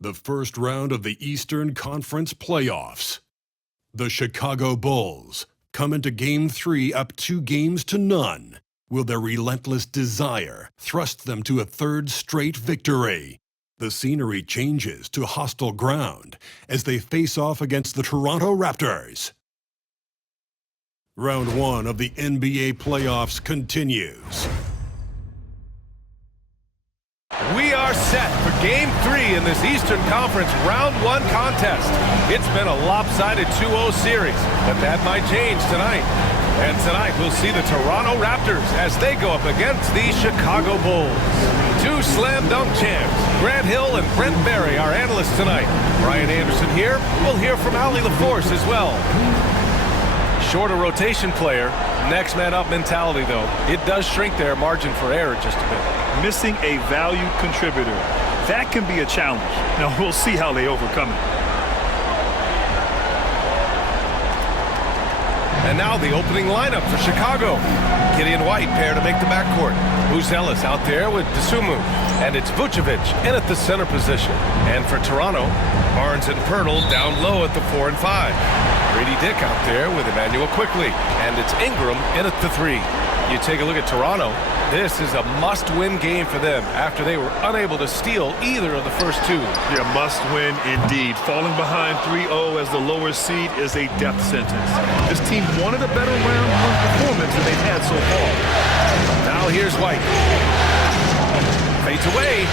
The first round of the Eastern Conference playoffs. The Chicago Bulls come into Game 3 up 2-0. Will their relentless desire thrust them to a third straight victory? The scenery changes to hostile ground as they face off against the Toronto Raptors. Round 1 of the NBA playoffs continues. We are set for Game 3 in this Eastern Conference Round 1 contest. It's been a lopsided 2-0 series, but that might change tonight. And tonight we'll see the Toronto Raptors as they go up against the Chicago Bulls. Two slam dunk champs, Grant Hill and Brent Barry, our analysts tonight. Brian Anderson here. We'll hear from Allie LaForce as well. Shorter rotation player, next man up mentality though. It does shrink their margin for error just a bit. Missing a valued contributor. That can be a challenge. Now we'll see how they overcome it. And now the opening lineup for Chicago. Gideon White pair to make the backcourt. Buzelis out there with Dosunmu. And it's Vucevic in at the center position. And for Toronto, Barnes and Poeltl down low at the 4 and 5. Grady Dick out there with Emmanuel Quickley. And it's Ingram in at the 3. You take a look at Toronto. This is a must-win game for them after they were unable to steal either of the first two. Yeah, must-win indeed. Falling behind 3-0 as the lower seed is a death sentence. This team wanted a better round one performance than they've had so far. Now here's White. Fades away.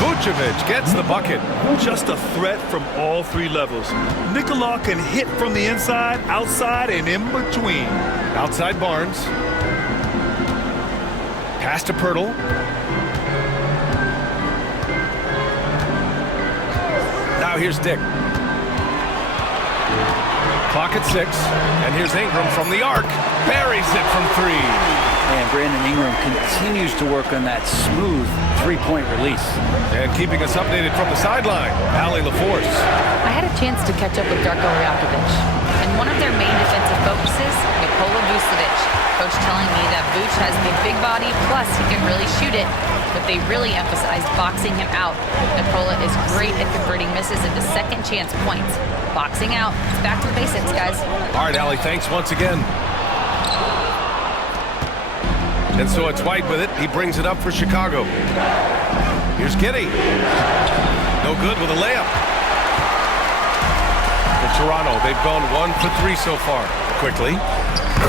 Vucevic gets the bucket. Just a threat from all three levels. Nikola can hit from the inside, outside, and in between. Outside Barnes. Pass to Poeltl. Now here's Dick. Clock at 6. And here's Ingram from the arc. Buries it from 3. And Brandon Ingram continues to work on that smooth three-point release. And keeping us updated from the sideline, Allie LaForce. I had a chance to catch up with Darko Rajakovic. And one of their main defensive focuses, Nikola Vucevic. Coach telling me that Vuce has the big body, plus he can really shoot it. But they really emphasized boxing him out. Nikola is great at converting misses into second chance points. Boxing out. It's back to the basics, guys. All right, Allie, thanks once again. And so it's White with it. He brings it up for Chicago. Here's Giddey. No good with a layup. For Toronto, they've gone 1 for 3 so far. Quickly.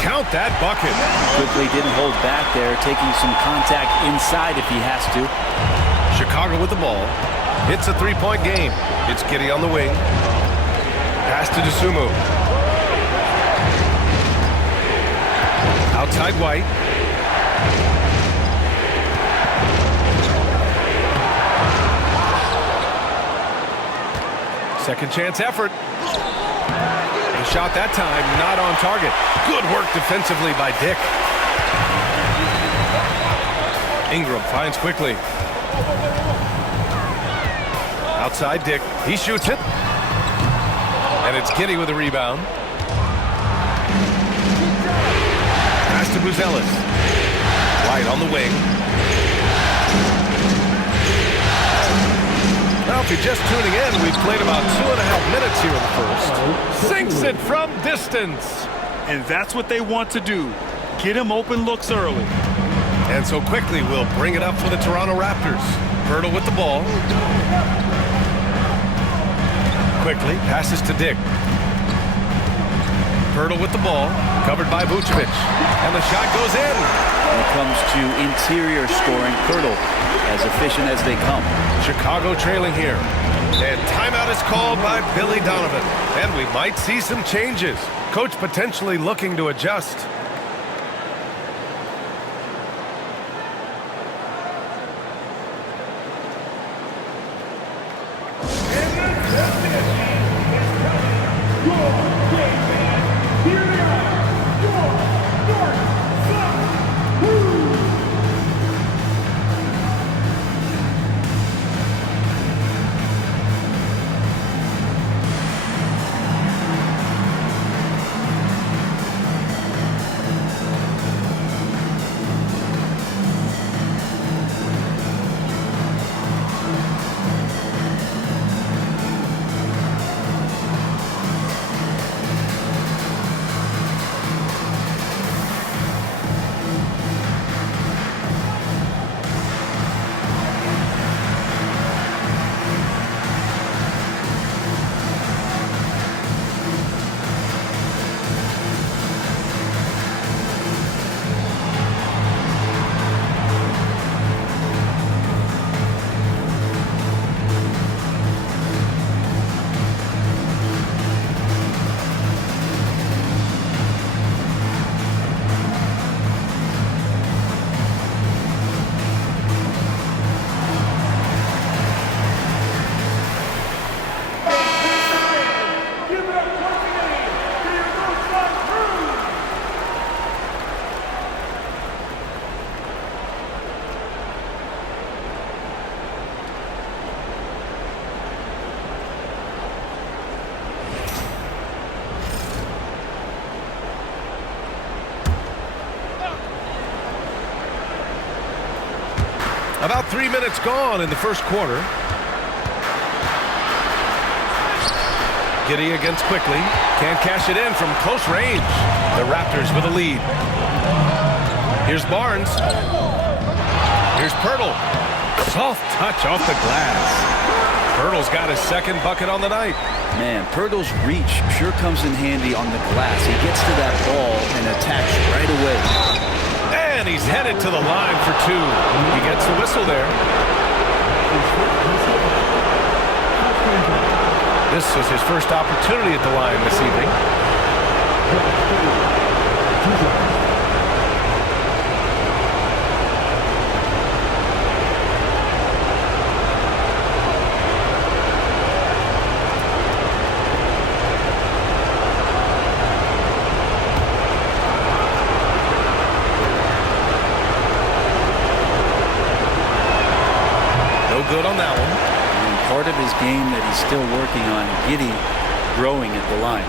Count that bucket. Quickly didn't hold back there, taking some contact inside if he has to. Chicago with the ball. It's a three-point game. It's Giddey on the wing. Pass to Dosunmu. Outside White. Second chance effort. The shot that time not on target. Good work defensively by Dick. Ingram finds Quickley. Outside Dick. He shoots it. And it's Giddey with a rebound. Pass to Buzelis. White on the wing. Now, if you're just tuning in, we've played about 2.5 minutes here in the first. Sinks it from distance. And that's what they want to do. Get him open looks early. And so Quickley will bring it up for the Toronto Raptors. Poeltl with the ball. Quickley passes to Dick. Poeltl with the ball, covered by Vucevic. And the shot goes in. When it comes to interior scoring, Poeltl, as efficient as they come. Chicago trailing here. And timeout is called by Billy Donovan. And we might see some changes. Coach potentially looking to adjust. About 3 minutes gone in the first quarter. Giddey against Quickly. Can't cash it in from close range. The Raptors with a lead. Here's Barnes. Here's Poeltl. Soft touch off the glass. Poeltl's got his second bucket on the night. Man, Poeltl's reach sure comes in handy on the glass. He gets to that ball and attacks right away. And he's headed to the line for two. He gets the whistle there. This was his first opportunity at the line this evening. No good on that one. Part of his game that he's still working on, Giddey growing at the line.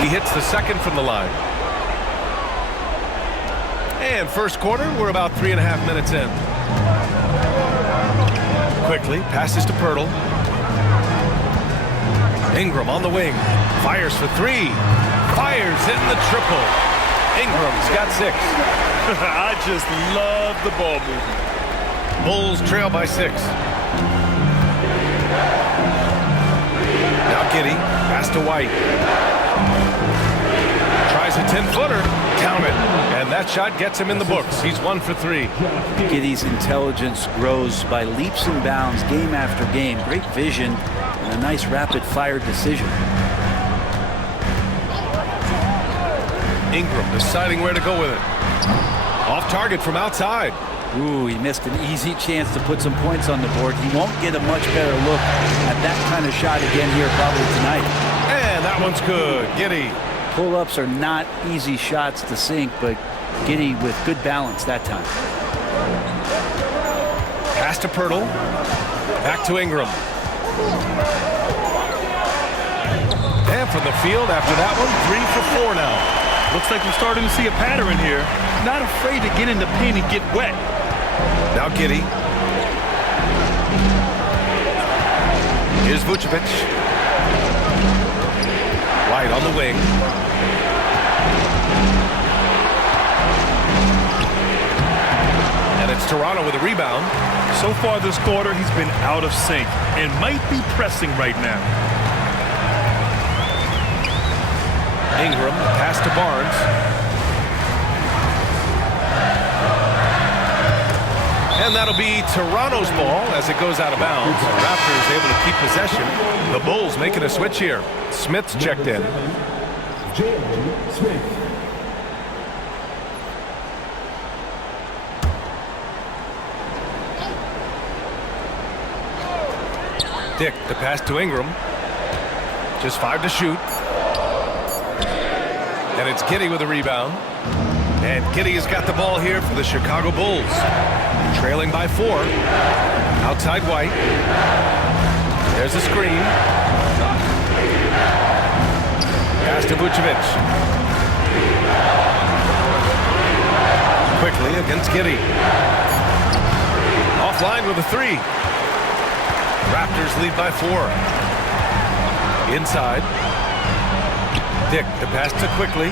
He hits the second from the line. And first quarter, we're about 3.5 minutes in. Quickly passes to Poeltl. Ingram on the wing, fires for three, fires in the triple. Ingram's got 6. I just love the ball movement. Bulls trail by 6. Now Giddey, pass to White. Tries a 10-footer, count it, and that shot gets him in the books. He's 1 for 3. Giddey's intelligence grows by leaps and bounds game after game. Great vision. A nice rapid-fire decision. Ingram deciding where to go with it. Off target from outside. Ooh, he missed an easy chance to put some points on the board. He won't get a much better look at that kind of shot again here probably tonight. And that one's good. Giddey. Pull-ups are not easy shots to sink, but Giddey with good balance that time. Pass to Poeltl. Back to Ingram. And from the field after that one, 3 for 4 now. Looks like we're starting to see a pattern here. Not afraid to get in the paint and get wet. Now Giddey. Here's Vucevic. White on the wing. And it's Toronto with a rebound. So far this quarter, he's been out of sync and might be pressing right now. Ingram, pass to Barnes. And that'll be Toronto's ball as it goes out of bounds. Raptors able to keep possession. The Bulls making a switch here. Smith's checked in. Jalen Smith. Dick, the pass to Ingram. Just 5 to shoot. And it's Giddey with a rebound. And Giddey has got the ball here for the Chicago Bulls. Trailing by 4. Outside White. There's a screen. Pass to Vucevic. Quickly against Giddey. Offline with a 3. Raptors lead by 4. Inside. Dick, the pass to Quickly.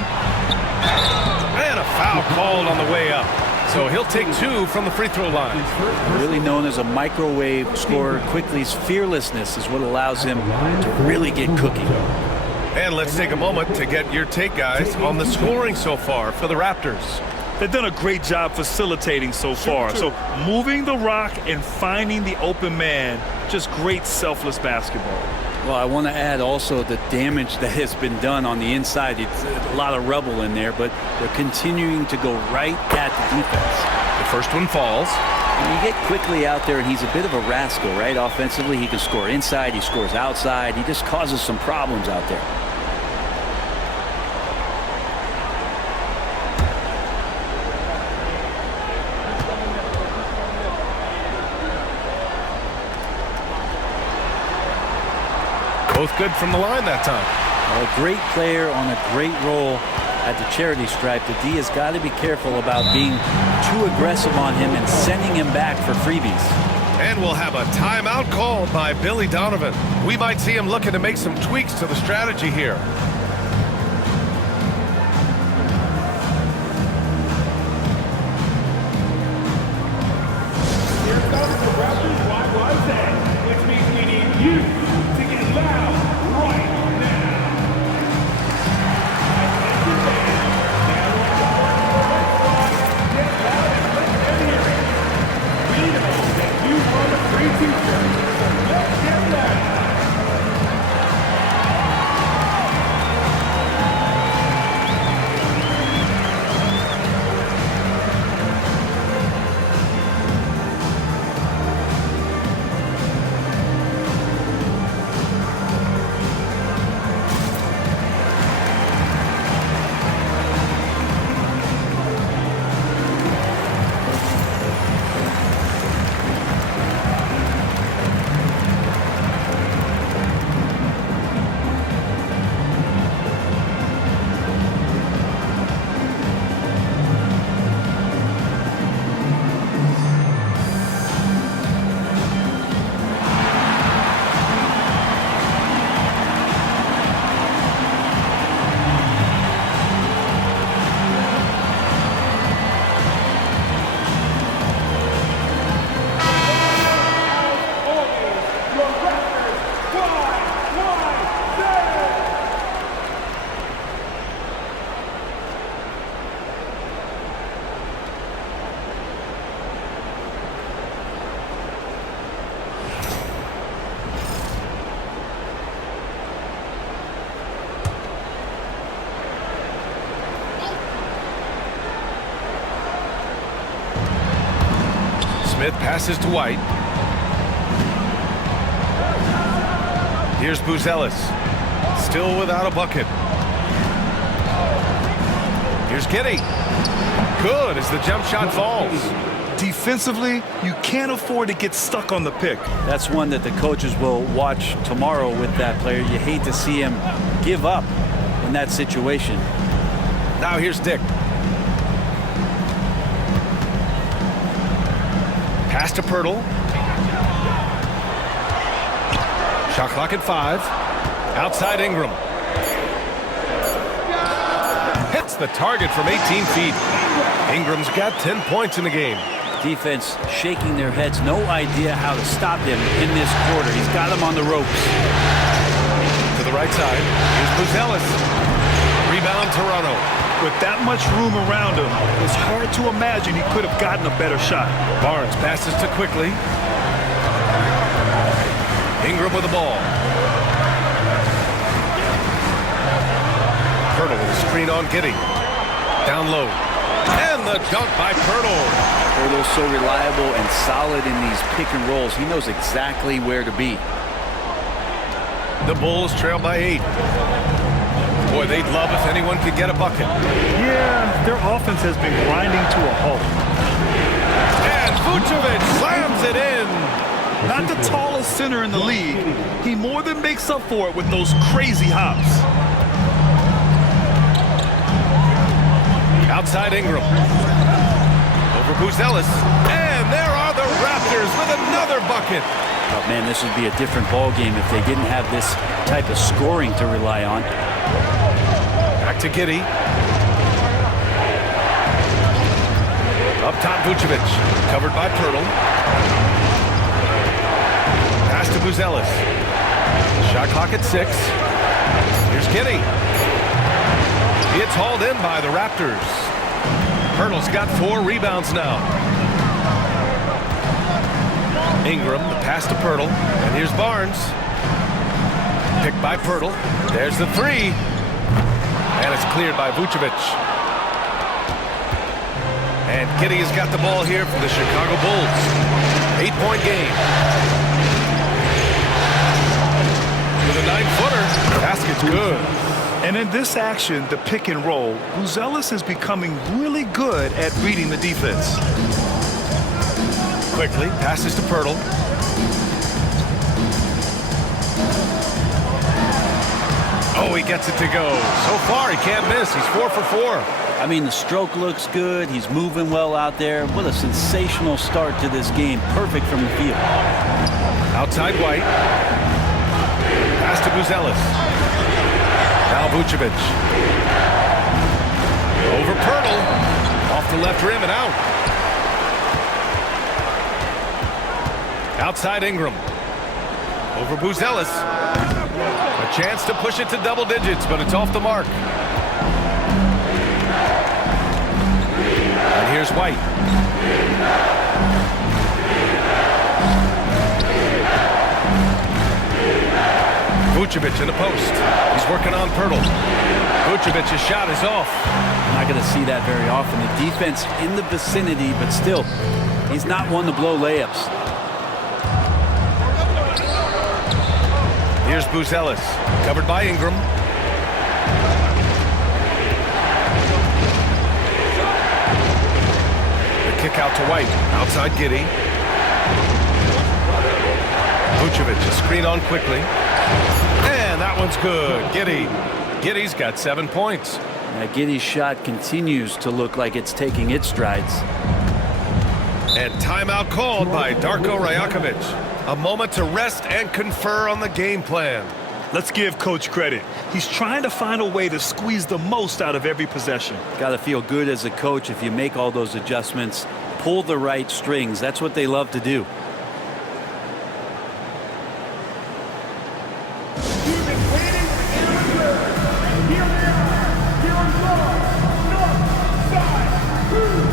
And a foul called on the way up. So he'll take 2 from the free throw line. Really known as a microwave scorer, Quickly's fearlessness is what allows him to really get cooking. And let's take a moment to get your take, guys, on the scoring so far for the Raptors. They've done a great job facilitating so far. So moving the rock and finding the open man, just great selfless basketball. Well, I want to add also the damage that has been done on the inside. It's a lot of rubble in there, but they're continuing to go right at the defense. The first one falls. When you get Quickly out there, and he's a bit of a rascal, right? Offensively, he can score inside, he scores outside. He just causes some problems out there. Both good from the line that time. A great player on a great role at the charity stripe. The D has got to be careful about being too aggressive on him and sending him back for freebies. And we'll have a timeout called by Billy Donovan. We might see him looking to make some tweaks to the strategy here. Here comes the Raptors wide set, which means we need you to get loud right now. Attention fans, now on the court, get loud and let them hear it. We know that you want a free t-shirt, so let's get loud. Smith passes to White. Here's Buzelis. Still without a bucket. Here's Giddey. Good as the jump shot falls. Defensively, you can't afford to get stuck on the pick. That's one that the coaches will watch tomorrow with that player. You hate to see him give up in that situation. Now here's Dick. Pass to Pirtle. Shot clock at 5. Outside Ingram. Hits the target from 18 feet. Ingram's got 10 points in the game. Defense shaking their heads. No idea how to stop him in this quarter. He's got him on the ropes. To the right side. Here's Buzelis. Rebound Toronto. With that much room around him, it's hard to imagine he could have gotten a better shot. Barnes passes to Quickly. Ingram with the ball. Pirtle with a screen on Giddey. Down low. And the dunk by Pirtle. Pirtle's so reliable and solid in these pick and rolls. He knows exactly where to be. The Bulls trail by 8. Boy, they'd love if anyone could get a bucket. Yeah, their offense has been grinding to a halt. And Vucevic slams it in. Not the tallest center in the league. He more than makes up for it with those crazy hops. Outside Ingram. Over Buzelis. And there are the Raptors with another bucket. Oh, man, this would be a different ball game if they didn't have this type of scoring to rely on. Back to Giddey. Up top, Vucevic. Covered by Pirtle. Pass to Buzelis. Shot clock at 6. Here's Giddey. It's hauled in by the Raptors. Pirtle's got 4 rebounds now. Ingram, the pass to Pirtle. And here's Barnes. Picked by Pirtle. There's the 3. And it's cleared by Vucevic. And Giddey has got the ball here for the Chicago Bulls. 8-point game. With a 9-footer. Basket's good. And in this action, the pick and roll, Buzelis is becoming really good at reading the defense. Quickly passes to Pirtle. Oh, he gets it to go. So far, he can't miss. He's 4 for 4. I mean, the stroke looks good. He's moving well out there. What a sensational start to this game. Perfect from the field. Outside White. Pass to Buzelis. Now Vucevic. Over Pirtle. Off the left rim and out. Outside Ingram. Over Buzelis. A chance to push it to double digits, but it's off the mark. And here's White. Vucevic in the post. He's working on Pirtle. Vucevic's shot is off. Not going to see that very often. The defense in the vicinity, but still, he's not one to blow layups. Here's Buzelis, covered by Ingram. The kick out to White, outside Giddey. Vucevic, a screen on quickly. And that one's good. Giddey's got 7 points. Giddey's shot continues to look like it's taking its strides. And timeout called by Darko Rajakovic. A moment to rest and confer on the game plan. Let's give Coach credit. He's trying to find a way to squeeze the most out of every possession. Got to feel good as a coach if you make all those adjustments, pull the right strings. That's what they love to do. You've been waiting and reserved. And here they are. Here on North Side Crew.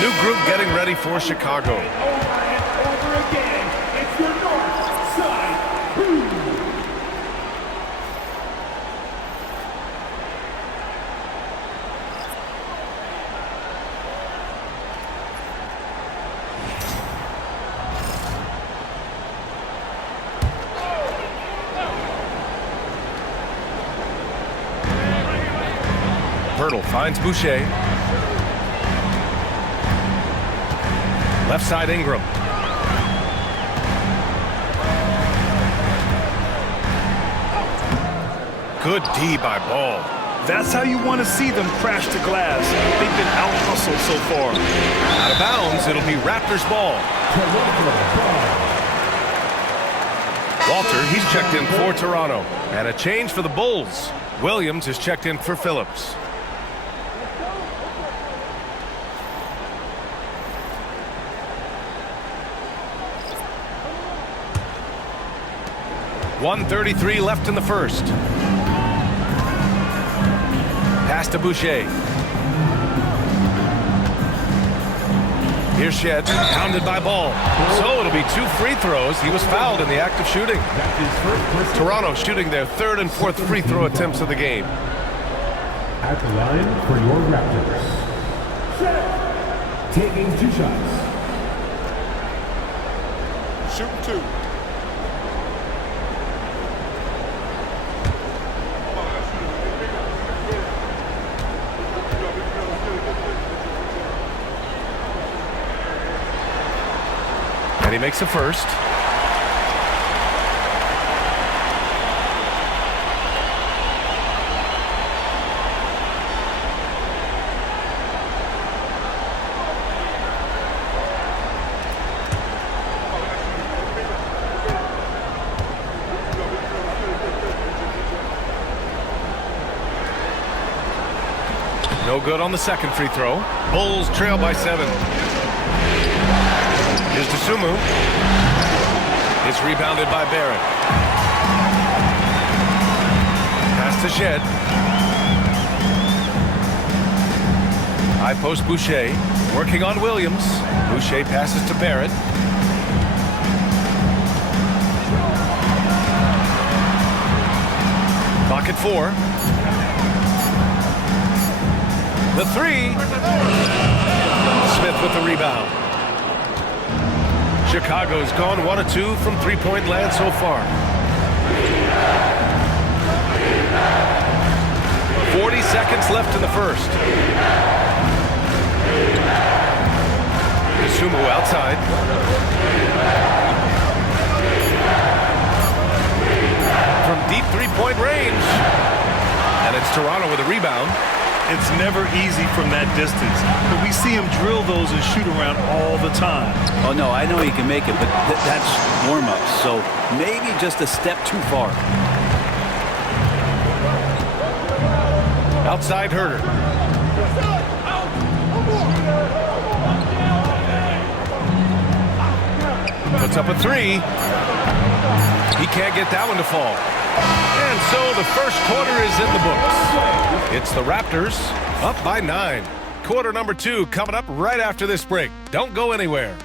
New group getting ready for Chicago. Over and over again, it's your North Side Crew. Pirtle finds Boucher. Left side Ingram. Good D by Ball. That's how you want to see them crash the glass. They've been out-hustled so far. Out of bounds, it'll be Raptors ball. Walter, he's checked in for Toronto. And a change for the Bulls. Williams is checked in for Phillips. .133 left in the first. Pass to Boucher. Here's Shed, pounded by Ball. So it'll be 2 free throws. He was fouled in the act of shooting. Toronto shooting their 3rd and 4th free throw attempts of the game. At the line for your Raptors. Taking 2 shots. Shooting 2. And he makes a first. No good on the second free throw. Bulls trail by 7. Here's Dosunmu. It's rebounded by Barrett. Pass to Shed. High post Boucher. Working on Williams. Boucher passes to Barrett. Clock at 4. The 3. Smith with the rebound. Chicago's gone 1 of 2 from three-point land so far. 40 seconds left in the first. Dosunmu outside. From deep three-point range. And it's Toronto with a rebound. It's never easy from that distance, but we see him drill those and shoot around all the time. Oh, no, I know he can make it, but that's warm-up, so maybe just a step too far. Outside Herter. Puts up a 3. He can't get that one to fall. And so the first quarter is in the books. It's the Raptors up by 9. Quarter number 2 coming up right after this break. Don't go anywhere.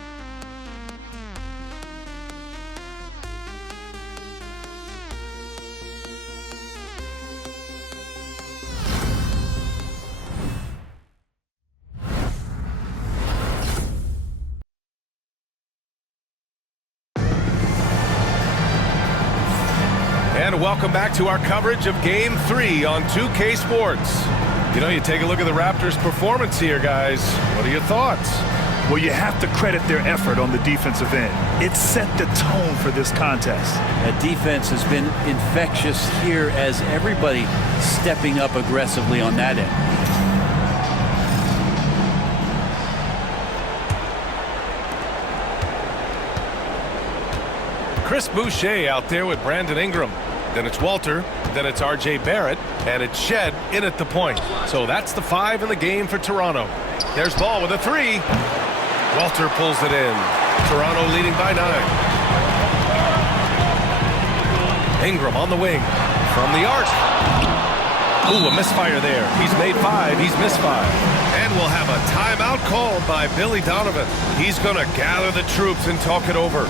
And welcome back to our coverage of Game 3 on 2K Sports. You know, you take a look at the Raptors' performance here, guys. What are your thoughts? Well, you have to credit their effort on the defensive end. It set the tone for this contest. That defense has been infectious here as everybody stepping up aggressively on that end. Chris Boucher out there with Brandon Ingram. Then it's Walter, then it's R.J. Barrett, and it's Shed in at the point. So that's the 5 in the game for Toronto. There's Ball with a 3. Walter pulls it in. Toronto leading by 9. Ingram on the wing. From the arc. Ooh, a misfire there. He's made 5. He's missed 5. And we'll have a timeout called by Billy Donovan. He's going to gather the troops and talk it over.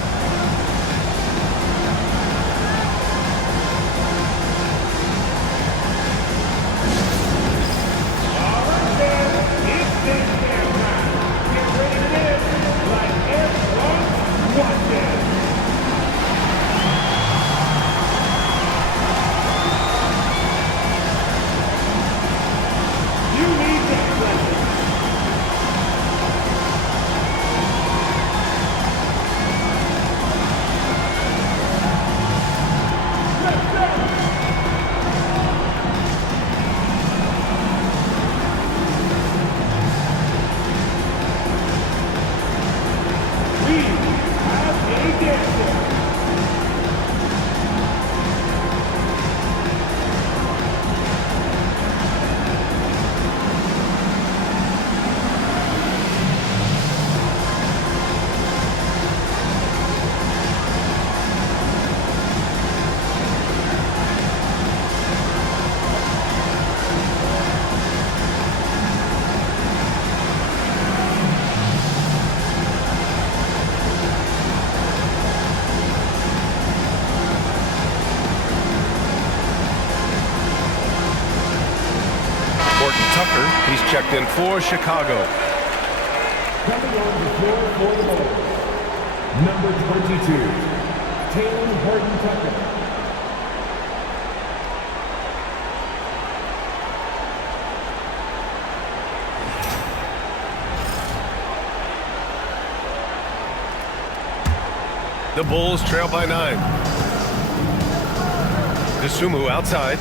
Tucker, he's checked in for Chicago. Coming on the floor for the Bulls, number 22, Taylor Horton-Tucker. The Bulls trail by 9. Dosunmu outside.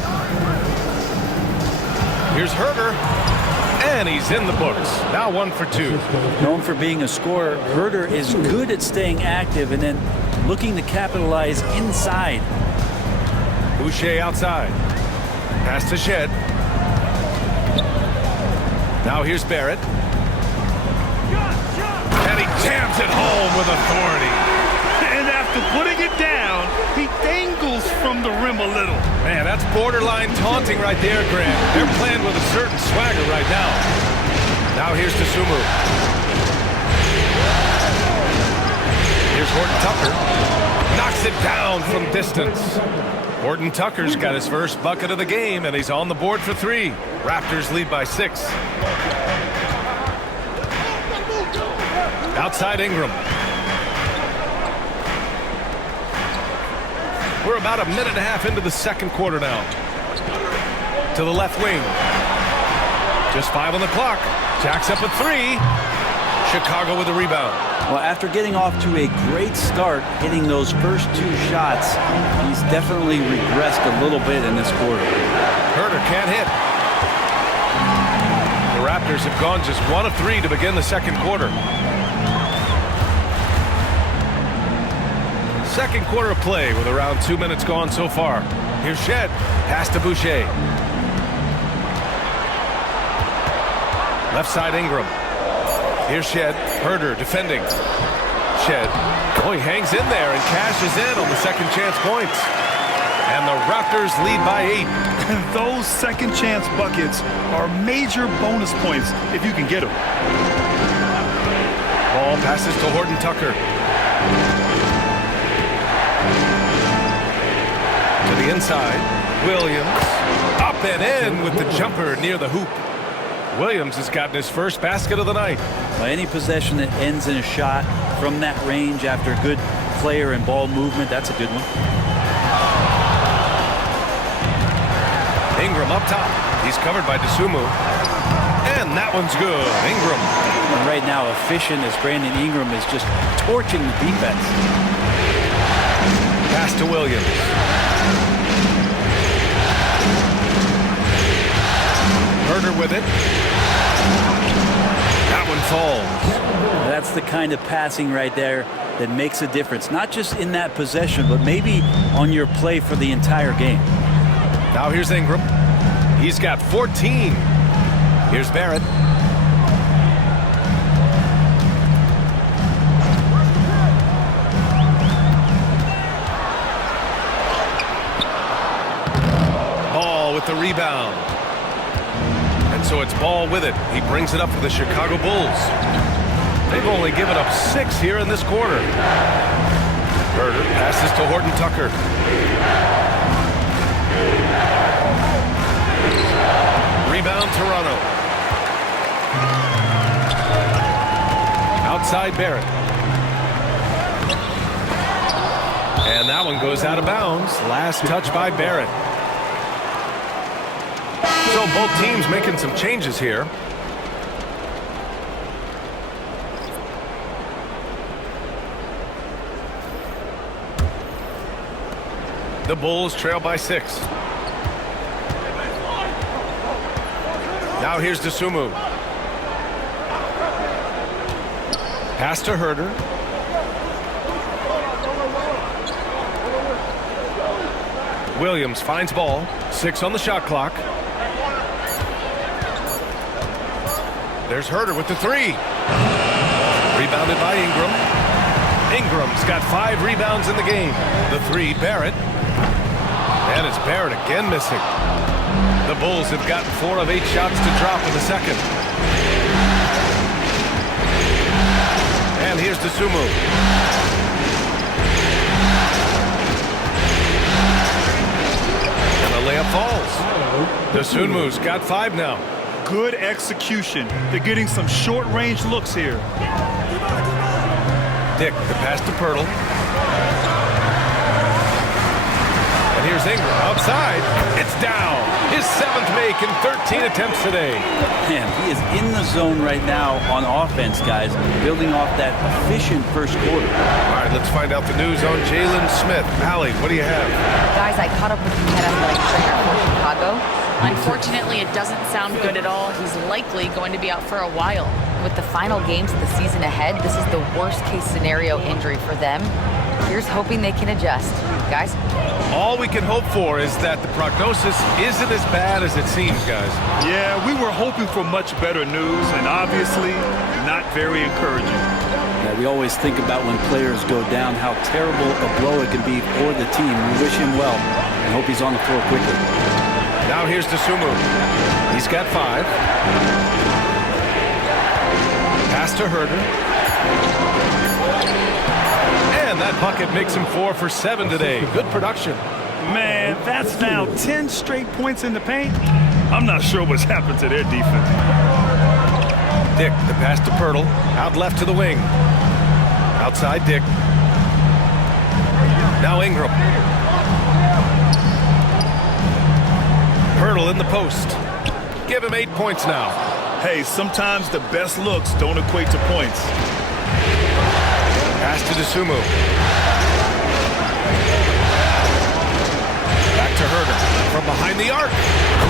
Here's Herter, and he's in the books. Now 1 for 2. Known for being a scorer, Herter is good at staying active and then looking to capitalize inside. Boucher outside. Pass to Shed. Now here's Barrett. And he jams it home with authority. And after putting it down, he dangles from the rim a little. Man, that's borderline taunting right there, Grant. They're playing with a certain swagger right now. Now here's Dosunmu. Here's Horton Tucker. Knocks it down from distance. Horton Tucker's got his first bucket of the game, and he's on the board for 3. Raptors lead by 6. Outside Ingram. We're about a minute and a half into the second quarter now. To the left wing. Just 5 on the clock. Jacks up a 3. Chicago with a rebound. Well, after getting off to a great start, hitting those first 2 shots, he's definitely regressed a little bit in this quarter. Herder can't hit. The Raptors have gone just 1 of 3 to begin the second quarter. Second quarter of play with around 2 minutes gone so far. Here's Shed. Pass to Boucher. Left side Ingram. Here's Shed. Herder defending. Shed. Oh, he hangs in there and cashes in on the second chance points. And the Raptors lead by 8. Those second chance buckets are major bonus points if you can get them. Ball passes to Horton Tucker. To the inside. Williams. Up and in with the jumper near the hoop. Williams has gotten his first basket of the night. Well, any possession that ends in a shot from that range after good player and ball movement, that's a good one. Ingram up top. He's covered by Dosunmu. And that one's good. Ingram. And right now, efficient as Brandon Ingram is just torching the defense. Pass to Williams. Herder with it. That one falls. That's the kind of passing right there that makes a difference. Not just in that possession, but maybe on your play for the entire game. Now here's Ingram. He's got 14. Here's Barrett. Ball with the rebound. And so it's Ball with it. He brings it up for the Chicago Bulls. They've only given up 6 here in this quarter. Herder passes to Horton Tucker. Rebound Toronto. Outside Barrett. And that one goes out of bounds. Last touch by Barrett. So both teams making some changes here. The Bulls trail by 6. Now here's Dosunmu. Pass to Herder. Williams finds Ball. 6 on the shot clock. There's Herder with the 3. Rebounded by Ingram. Ingram's got 5 rebounds in the game. The 3, Barrett. And it's Barrett again missing. The Bulls have gotten 4 of 8 shots to drop in the second. And here's Dosunmu. And the layup falls. Dosunmu's got 5 now. Good execution. They're getting some short-range looks here. Dick, the pass to Pirtle. And here's Ingram outside. It's down. His 7th make in 13 attempts today. Man, he is in the zone right now on offense, guys, building off that efficient first quarter. All right, let's find out the news on Jalen Smith. Allie, what do you have? Guys, I caught up with the head athletic trainer for Chicago. Unfortunately, it doesn't sound good at all. He's likely going to be out for a while. With the final games of the season ahead, this is the worst-case scenario injury for them. Here's hoping they can adjust. guys. All we can hope for is that the prognosis isn't as bad as it seems, guys. Yeah, we were hoping for much better news, and obviously not very encouraging. Yeah, we always think about when players go down, how terrible a blow it can be for the team. We wish him well and hope he's on the floor quickly. Now here's Dosunmu. He's got 5. Pass to Huerter. And that bucket makes him 4 for 7 today. Good production. Man, that's now 10 straight points in the paint. I'm not sure what's happened to their defense. Dick, the pass to Poeltl. Out left to the wing. Outside Dick. Now Ingram. Poeltl in the post. Give him 8 points now. Hey, sometimes the best looks don't equate to points. Pass to Dosunmu. Back to Huerter. From behind the arc.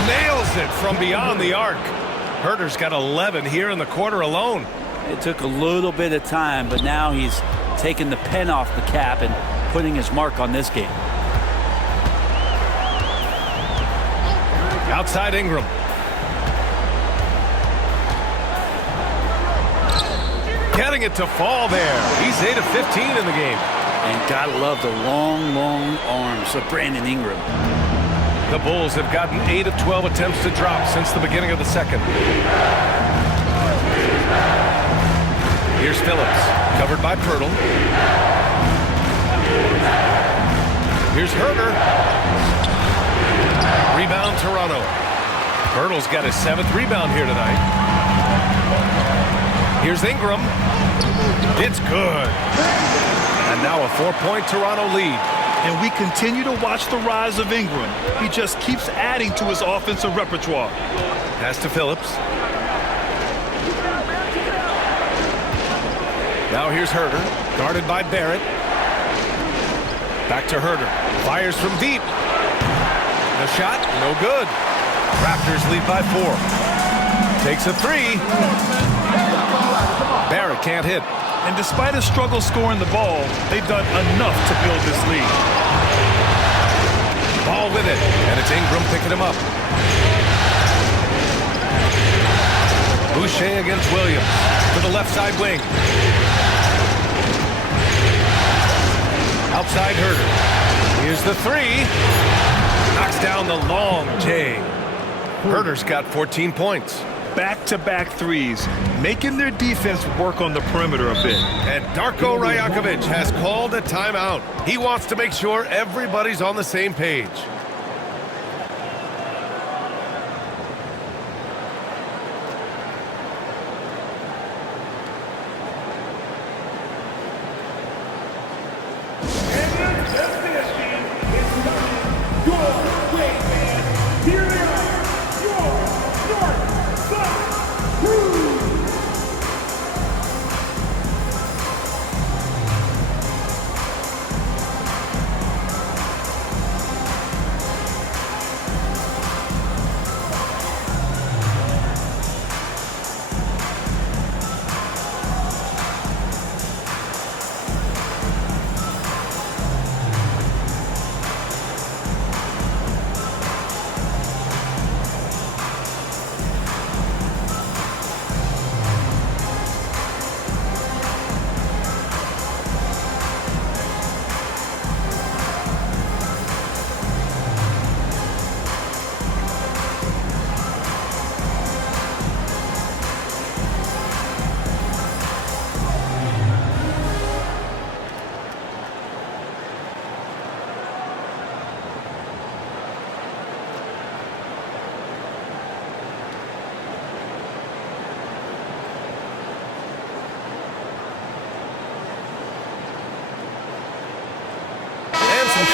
Nails it from beyond the arc. Huerter's got 11 here in the quarter alone. It took a little bit of time, but now he's taking the pen off the cap and putting his mark on this game. Outside Ingram. Getting it to fall there. He's 8 of 15 in the game. And gotta love the long, long arms of Brandon Ingram. The Bulls have gotten 8 of 12 attempts to drop since the beginning of the second. Here's Phillips, covered by Poeltl. Here's Huerter. Rebound Toronto. Poeltl's got his 7th rebound here tonight. Here's Ingram. It's good. And now a 4-point Toronto lead. And we continue to watch the rise of Ingram. He just keeps adding to his offensive repertoire. Pass to Phillips. Now here's Huerter, guarded by Barrett. Back to Huerter. Fires from deep. The shot, no good. Raptors lead by 4. Takes a 3. Barrett can't hit. And despite a struggle scoring the ball, they've done enough to build this lead. Ball with it, and it's Ingram picking him up. Boucher against Williams to the left side wing. Outside Huerter. Here's the 3. Knocks down the long J. Huerter's got 14 points. Back-to-back threes, making their defense work on the perimeter a bit. And Darko Rajakovic has called a timeout. He wants to make sure everybody's on the same page.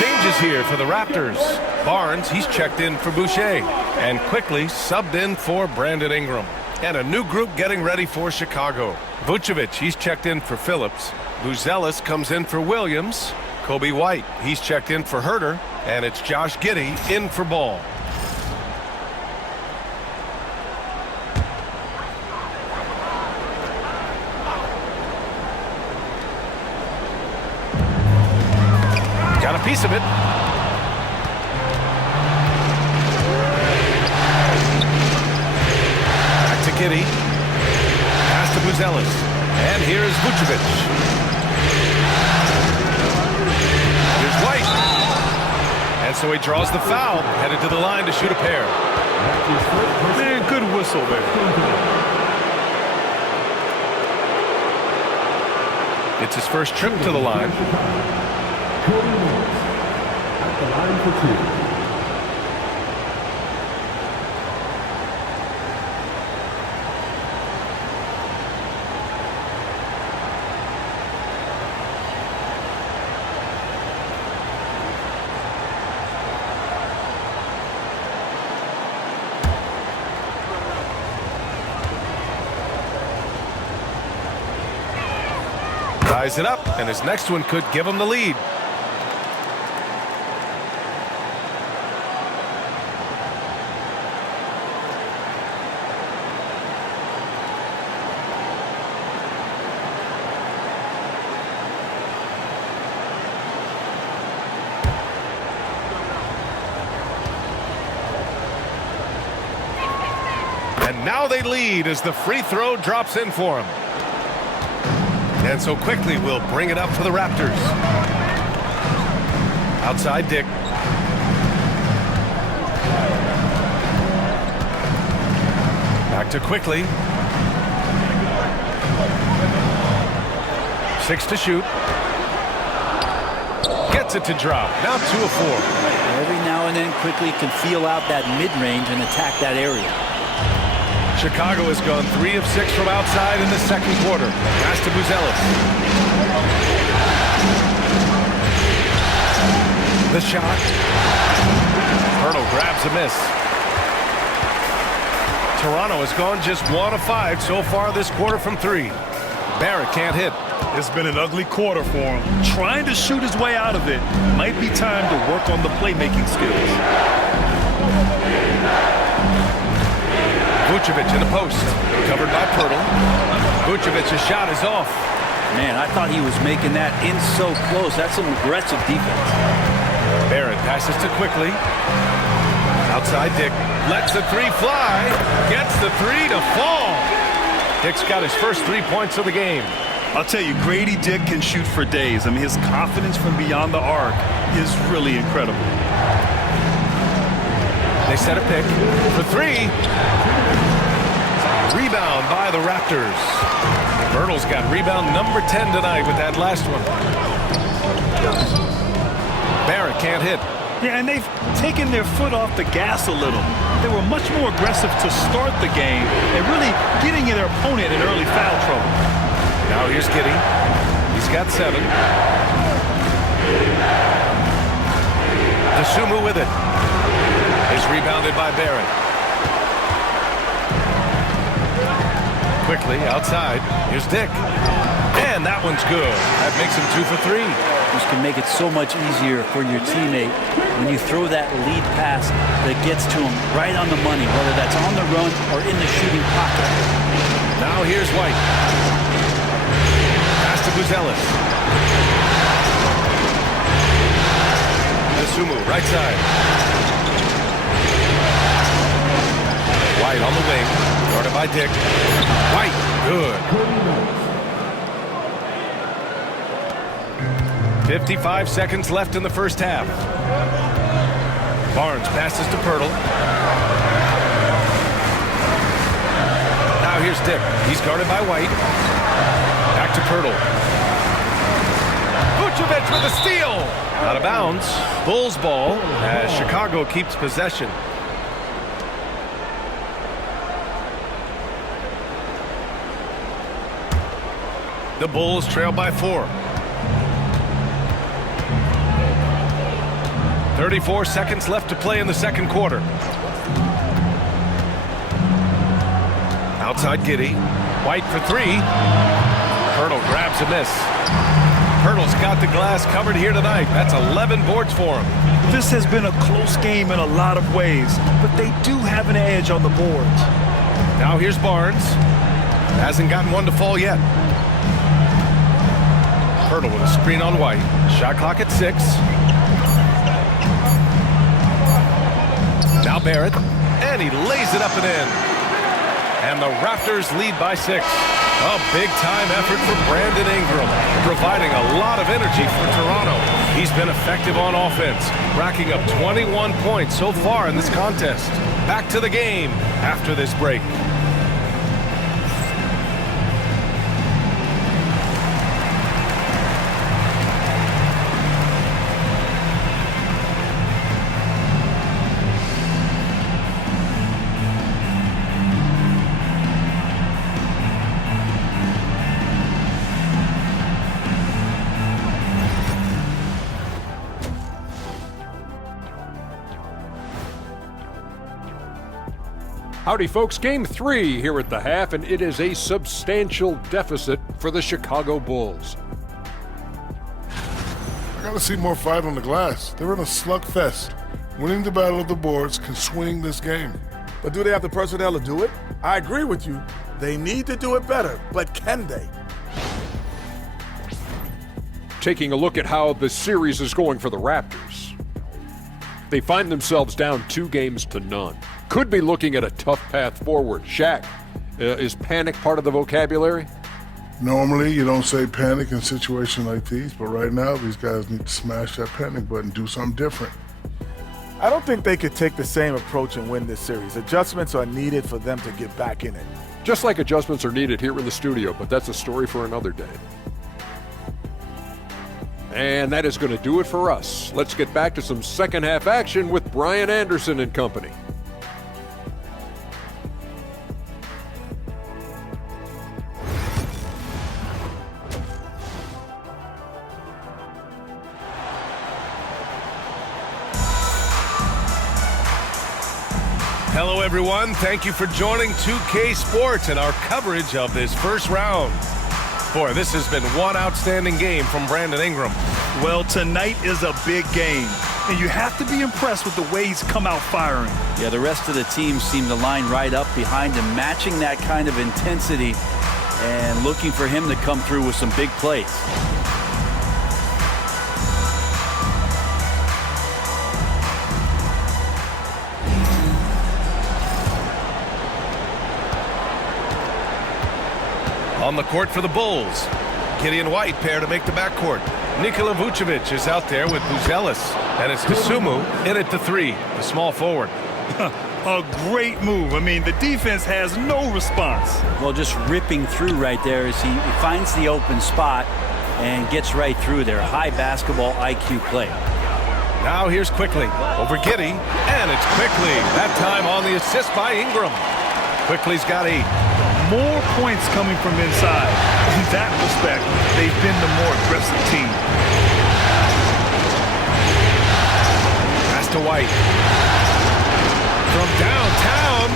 Changes here for the Raptors. Barnes, he's checked in for Boucher. And quickly subbed in for Brandon Ingram. And a new group getting ready for Chicago. Vucevic, he's checked in for Phillips. Buzelis comes in for Williams. Kobe White, he's checked in for Huerter. And it's Josh Giddey in for Ball. Got a piece of it. Back to Giddey. Pass to Buzelis. And here's Vucevic. Here's White. And so he draws the foul, headed to the line to shoot a pair. Man, good whistle there. It's his first trip to the line. Cody Marks at the line for 2. Ties it up, and his next one could give him the lead. And now they lead as the free throw drops in for him. And so quickly we'll bring it up for the Raptors. Outside Dick. Back to Quickly. 6 to shoot. Gets it to drop. Now 2 of 4. Every now and then Quickly can feel out that mid-range and attack that area. Chicago has gone 3 of 6 from outside in the second quarter. Pass to Buzelis. The shot. Hurdle grabs a miss. Toronto has gone just 1 of 5 so far this quarter from 3. Barrett can't hit. It's been an ugly quarter for him. Trying to shoot his way out of it. Might be time to work on the playmaking skills. Vucevic in the post. Covered by Pirtle. Vucevic's shot is off. Man, I thought he was making that in so close. That's some aggressive defense. Barrett passes to Quickly. Outside Dick. Lets the 3 fly. Gets the 3 to fall. Dick's got his first 3 points of the game. I'll tell you, Grady Dick can shoot for days. I mean, his confidence from beyond the arc is really incredible. They set a pick for 3. Rebound by the Raptors. Vernal's got rebound number 10 tonight with that last one. Barrett can't hit. Yeah, and they've taken their foot off the gas a little. They were much more aggressive to start the game and really getting their opponent in early foul trouble. Now here's Giddey. He's got 7. DeSumo with it. Is rebounded by Barrett. Quickly outside. Here's Dick. And that one's good. That makes him 2 for 3. This can make it so much easier for your teammate when you throw that lead pass that gets to him right on the money, whether that's on the run or in the shooting pocket. Now here's White. Pass to Buzelis. DeSumo, right side. White on the wing. Guarded by Dick. White, good. 55 seconds left in the first half. Barnes passes to Pirtle. Now here's Dick. He's guarded by White. Back to Pirtle. Vucevic with a steal. Out of bounds. Bulls ball as Chicago keeps possession. The Bulls trail by 4. 34 seconds left to play in the second quarter. Outside Giddey. White for 3. Pirtle grabs a miss. Pirtle's got the glass covered here tonight. That's 11 boards for him. This has been a close game in a lot of ways, but they do have an edge on the boards. Now here's Barnes. Hasn't gotten one to fall yet. Pirtle with a screen on White. Shot clock at 6. Now Barrett, and he lays it up and in. And the Raptors lead by 6. A big-time effort for Brandon Ingram, providing a lot of energy for Toronto. He's been effective on offense, racking up 21 points so far in this contest. Back to the game after this break. Howdy, folks. Game 3 here at the half, and it is a substantial deficit for the Chicago Bulls. I gotta see more fight on the glass. They're in a slugfest. Winning the battle of the boards can swing this game. But do they have the personnel to do it? I agree with you. They need to do it better, but can they? Taking a look at how the series is going for the Raptors. They find themselves down 2-0. Could be looking at a tough path forward. Shaq, is panic part of the vocabulary? Normally, you don't say panic in situations like these, but right now, these guys need to smash that panic button, do something different. I don't think they could take the same approach and win this series. Adjustments are needed for them to get back in it. Just like adjustments are needed here in the studio, but that's a story for another day. And that is going to do it for us. Let's get back to some second half action with Brian Anderson and company. Hello, everyone. Thank you for joining 2K Sports and our coverage of this first round. Boy, this has been one outstanding game from Brandon Ingram. Well, tonight is a big game, and you have to be impressed with the way he's come out firing. Yeah, the rest of the team seem to line right up behind him, matching that kind of intensity and looking for him to come through with some big plays. On the court for the Bulls, Gideon White pair to make the backcourt. Nikola Vucevic is out there with Buzelis, and it's Kasumu in at the 3, the small forward. A great move. I mean, the defense has no response. Well, just ripping through right there as he finds the open spot and gets right through there. High basketball IQ play. Now here's Quickly over Giddey, and it's Quickly. That time on the assist by Ingram. Quickly's got 8. More points coming from inside. In that respect, they've been the more aggressive team. Pass to White. From downtown.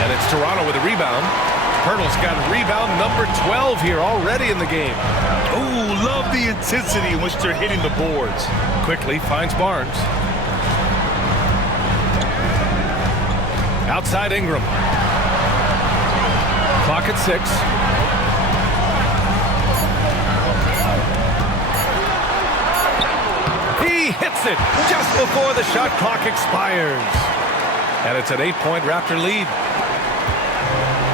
And it's Toronto with a rebound. Pirtle's got rebound number 12 here already in the game. Oh, love the intensity in which they're hitting the boards. Quickly finds Barnes. Outside Ingram. Clock at 6. He hits it just before the shot clock expires. And it's an 8-point Raptor lead.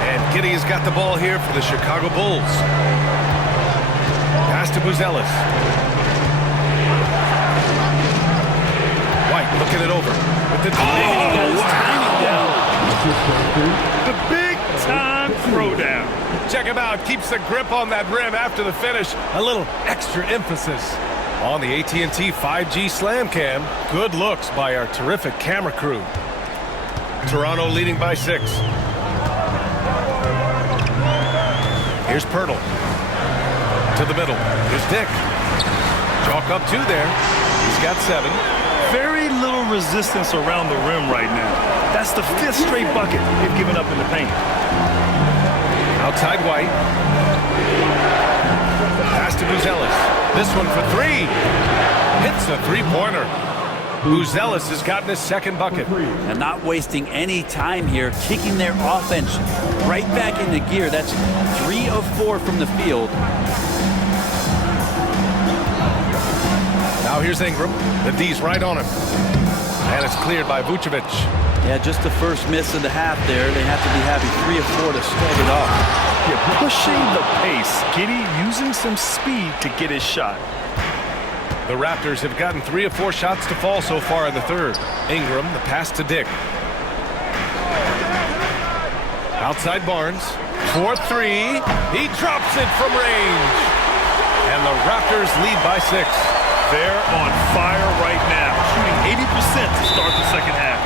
And Giddey has got the ball here for the Chicago Bulls. Pass to Buzelis. White looking it over. With the The big-time throwdown. Check him out. Keeps the grip on that rim after the finish. A little extra emphasis on the AT&T 5G Slam Cam. Good looks by our terrific camera crew. Toronto leading by 6. Here's Pirtle. To the middle. Here's Dick. Chalk up 2 there. He's got 7. Very little resistance around the rim right now. That's the 5th straight bucket they've given up in the paint. Outside White. Pass to Buzelis. This one for 3. Hits a 3-pointer. Buzelis has gotten his 2nd bucket. And not wasting any time here, kicking their offense right back into gear. That's 3 of 4 from the field. Now here's Ingram. The D's right on him. And it's cleared by Vucevic. Yeah, just the first miss of the half there. They have to be having 3 or 4 to start it off. Yeah, pushing the pace. Giddey using some speed to get his shot. The Raptors have gotten 3 or 4 shots to fall so far in the third. Ingram, the pass to Dick. Outside Barnes. 4-3. He drops it from range. And the Raptors lead by 6. They're on fire right now, shooting 80% to start the second half.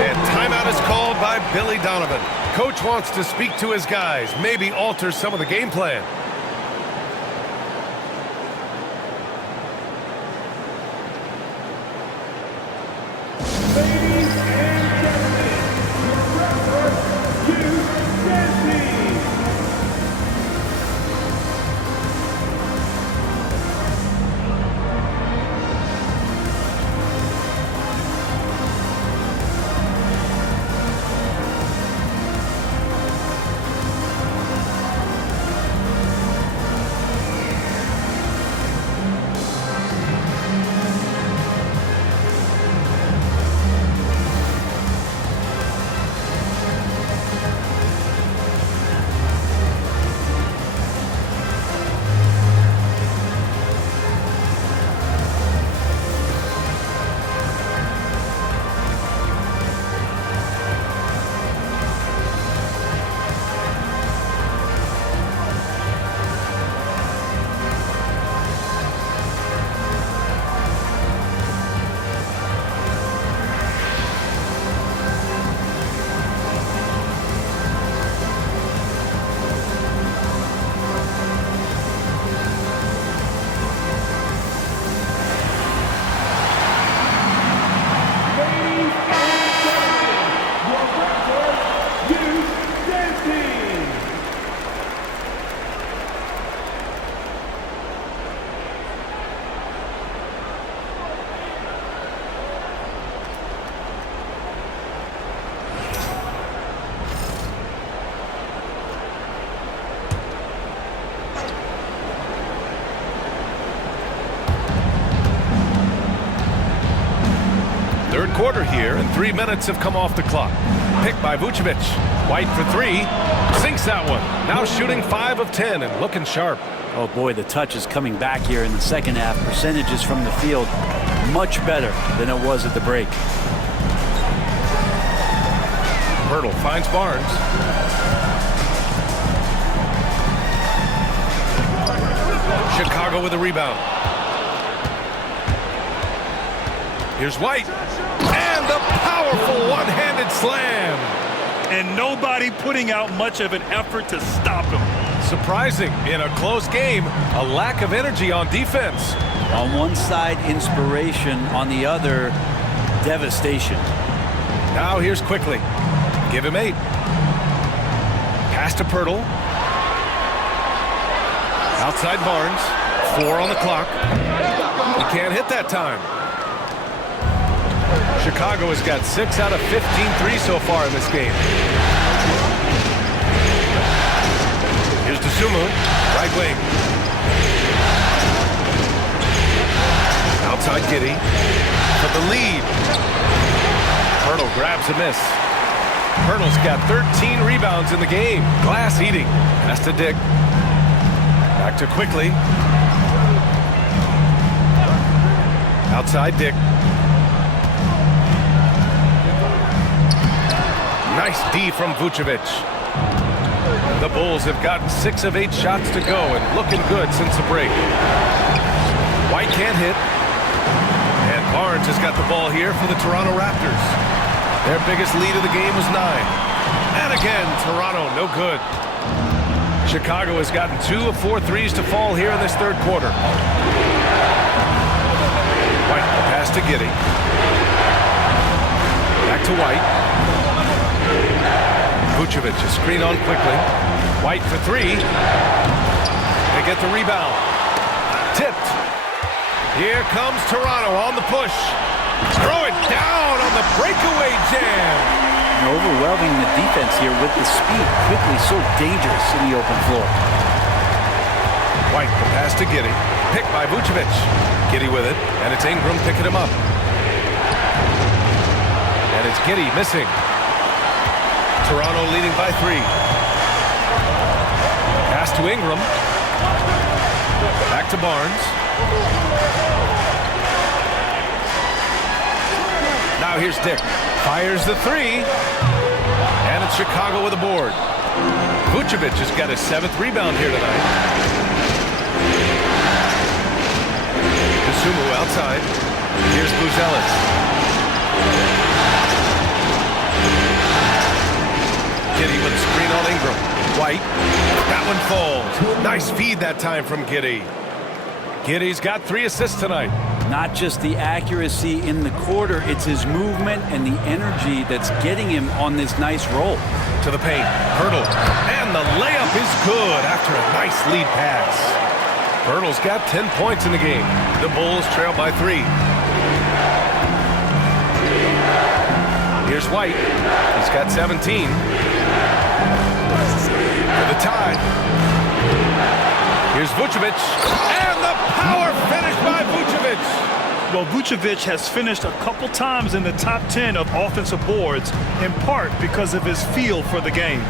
And timeout is called by Billy Donovan. Coach wants to speak to his guys, maybe alter some of the game plan. Ladies and gentlemen, your referee, Hugh Stensby. Third quarter here, and 3 minutes have come off the clock. Picked by Vucevic. White for 3. Sinks that one. Now shooting 5 of 10 and looking sharp. Oh boy, the touch is coming back here in the second half. Percentages from the field much better than it was at the break. Pirtle finds Barnes. Chicago with a rebound. Here's White. And the powerful one-handed slam. And nobody putting out much of an effort to stop him. Surprising in a close game, a lack of energy on defense. On one side, inspiration. On the other, devastation. Now here's Quickly. Give him 8. Pass to Pirtle. Outside Barnes. 4 on the clock. He can't hit that time. Chicago has got 6 out of 15 threes so far in this game. Here's Dosunmu, right wing. Outside Giddey for the lead. Pirtle grabs a miss. Pirtle's got 13 rebounds in the game. Glass eating. Pass to Dick. Back to Quickly. Outside Dick. Nice D from Vucevic. The Bulls have gotten 6 of 8 shots to go and looking good since the break. White can't hit. And Barnes has got the ball here for the Toronto Raptors. Their biggest lead of the game was 9. And again, Toronto, no good. Chicago has gotten 2 of 4 threes to fall here in this third quarter. White, the pass to Giddey. Back to White. Vucevic is screen on Quickly. White for 3. They get the rebound. Tipped. Here comes Toronto on the push. Throw it down on the breakaway jam. And overwhelming the defense here with the speed. Quickly so dangerous in the open floor. White, the pass to Giddey. Picked by Vucevic. Giddey with it, and it's Ingram picking him up. And it's Giddey missing. Toronto leading by 3. Pass to Ingram. Back to Barnes. Now here's Dick. Fires the 3. And it's Chicago with a board. Vucevic has got his 7th rebound here tonight. Kasumu outside. Here's Buzelis. Giddey with a screen on Ingram. White. That one falls. Nice feed that time from Giddey. Giddey's got 3 assists tonight. Not just the accuracy in the quarter, it's his movement and the energy that's getting him on this nice roll. To the paint. Hurdle. And the layup is good after a nice lead pass. Hurdle's got 10 points in the game. The Bulls trail by 3. Here's White. He's got 17. For the tie. Here's Vucevic. And the power finish by Vucevic. Well, Vucevic has finished a couple times in the top 10 of offensive boards, in part because of his feel for the game.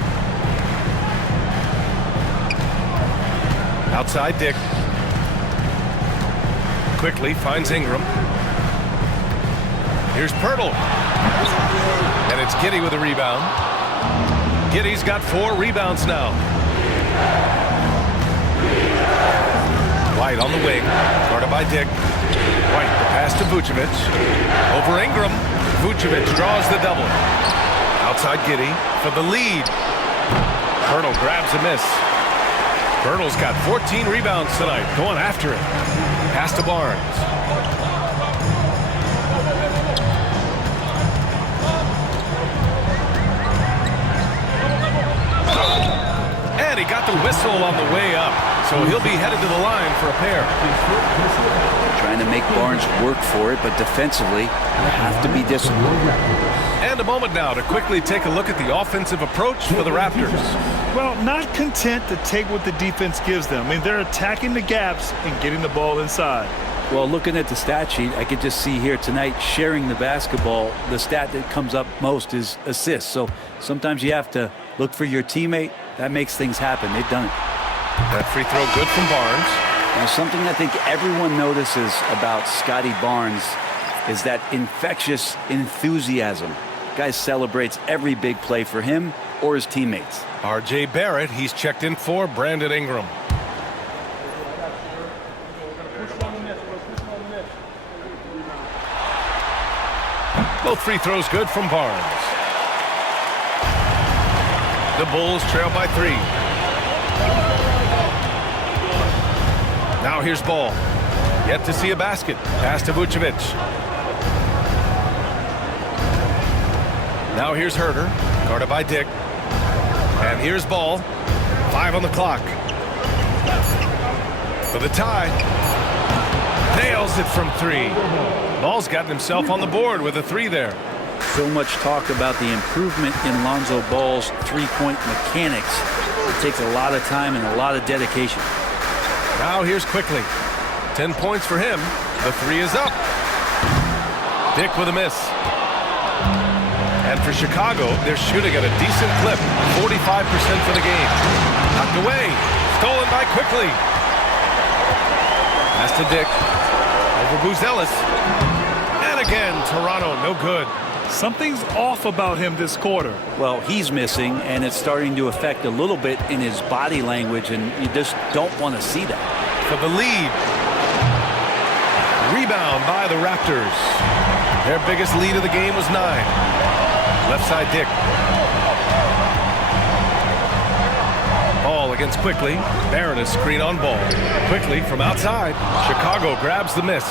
Outside Dick. Quickly finds Ingram. Here's Pirtle. And it's Giddey with a rebound. Giddey's got 4 rebounds now. White on the wing. Guarded by Dick. White, the pass to Vucevic. Over Ingram. Vucevic draws the double. Outside Giddey for the lead. Pirtle grabs a miss. Pirtle's got 14 rebounds tonight. Going after it. Pass to Barnes. And he got the whistle on the way up. So he'll be headed to the line for a pair. Trying to make Barnes work for it, but defensively, you have to be disciplined. And a moment now to quickly take a look at the offensive approach for the Raptors. Well, not content to take what the defense gives them. I mean, they're attacking the gaps and getting the ball inside. Well, looking at the stat sheet, I could just see here tonight sharing the basketball. The stat that comes up most is assists. So sometimes you have to look for your teammate. That makes things happen. They've done it. That free throw good from Barnes. Now, something I think everyone notices about Scotty Barnes is that infectious enthusiasm. Guy celebrates every big play for him or his teammates. R.J. Barrett, he's checked in for Brandon Ingram. Both free throws good from Barnes. The Bulls trail by 3. Now here's Ball. Yet to see a basket. Pass to Vucevic. Now here's Herter. Guarded by Dick. And here's Ball. 5 on the clock. For the tie. Nails it from 3. Ball's gotten himself on the board with a 3 there. So much talk about the improvement in Lonzo Ball's three-point mechanics. It takes a lot of time and a lot of dedication. Now here's Quickly. 10 points for him. The 3 is up. Dick with a miss. And for Chicago, they're shooting at a decent clip. 45% for the game. Knocked away. Stolen by Quickly. Pass to Dick. Over Buzelis. And again, Toronto, no good. Something's off about him this quarter. Well, he's missing, and it's starting to affect a little bit in his body language, and you just don't want to see that. For the lead. Rebound by the Raptors. Their biggest lead of the game was 9. Left side Dick. Ball against Quickly. Barrett is screen on Ball. Quickly from outside. Chicago grabs the miss.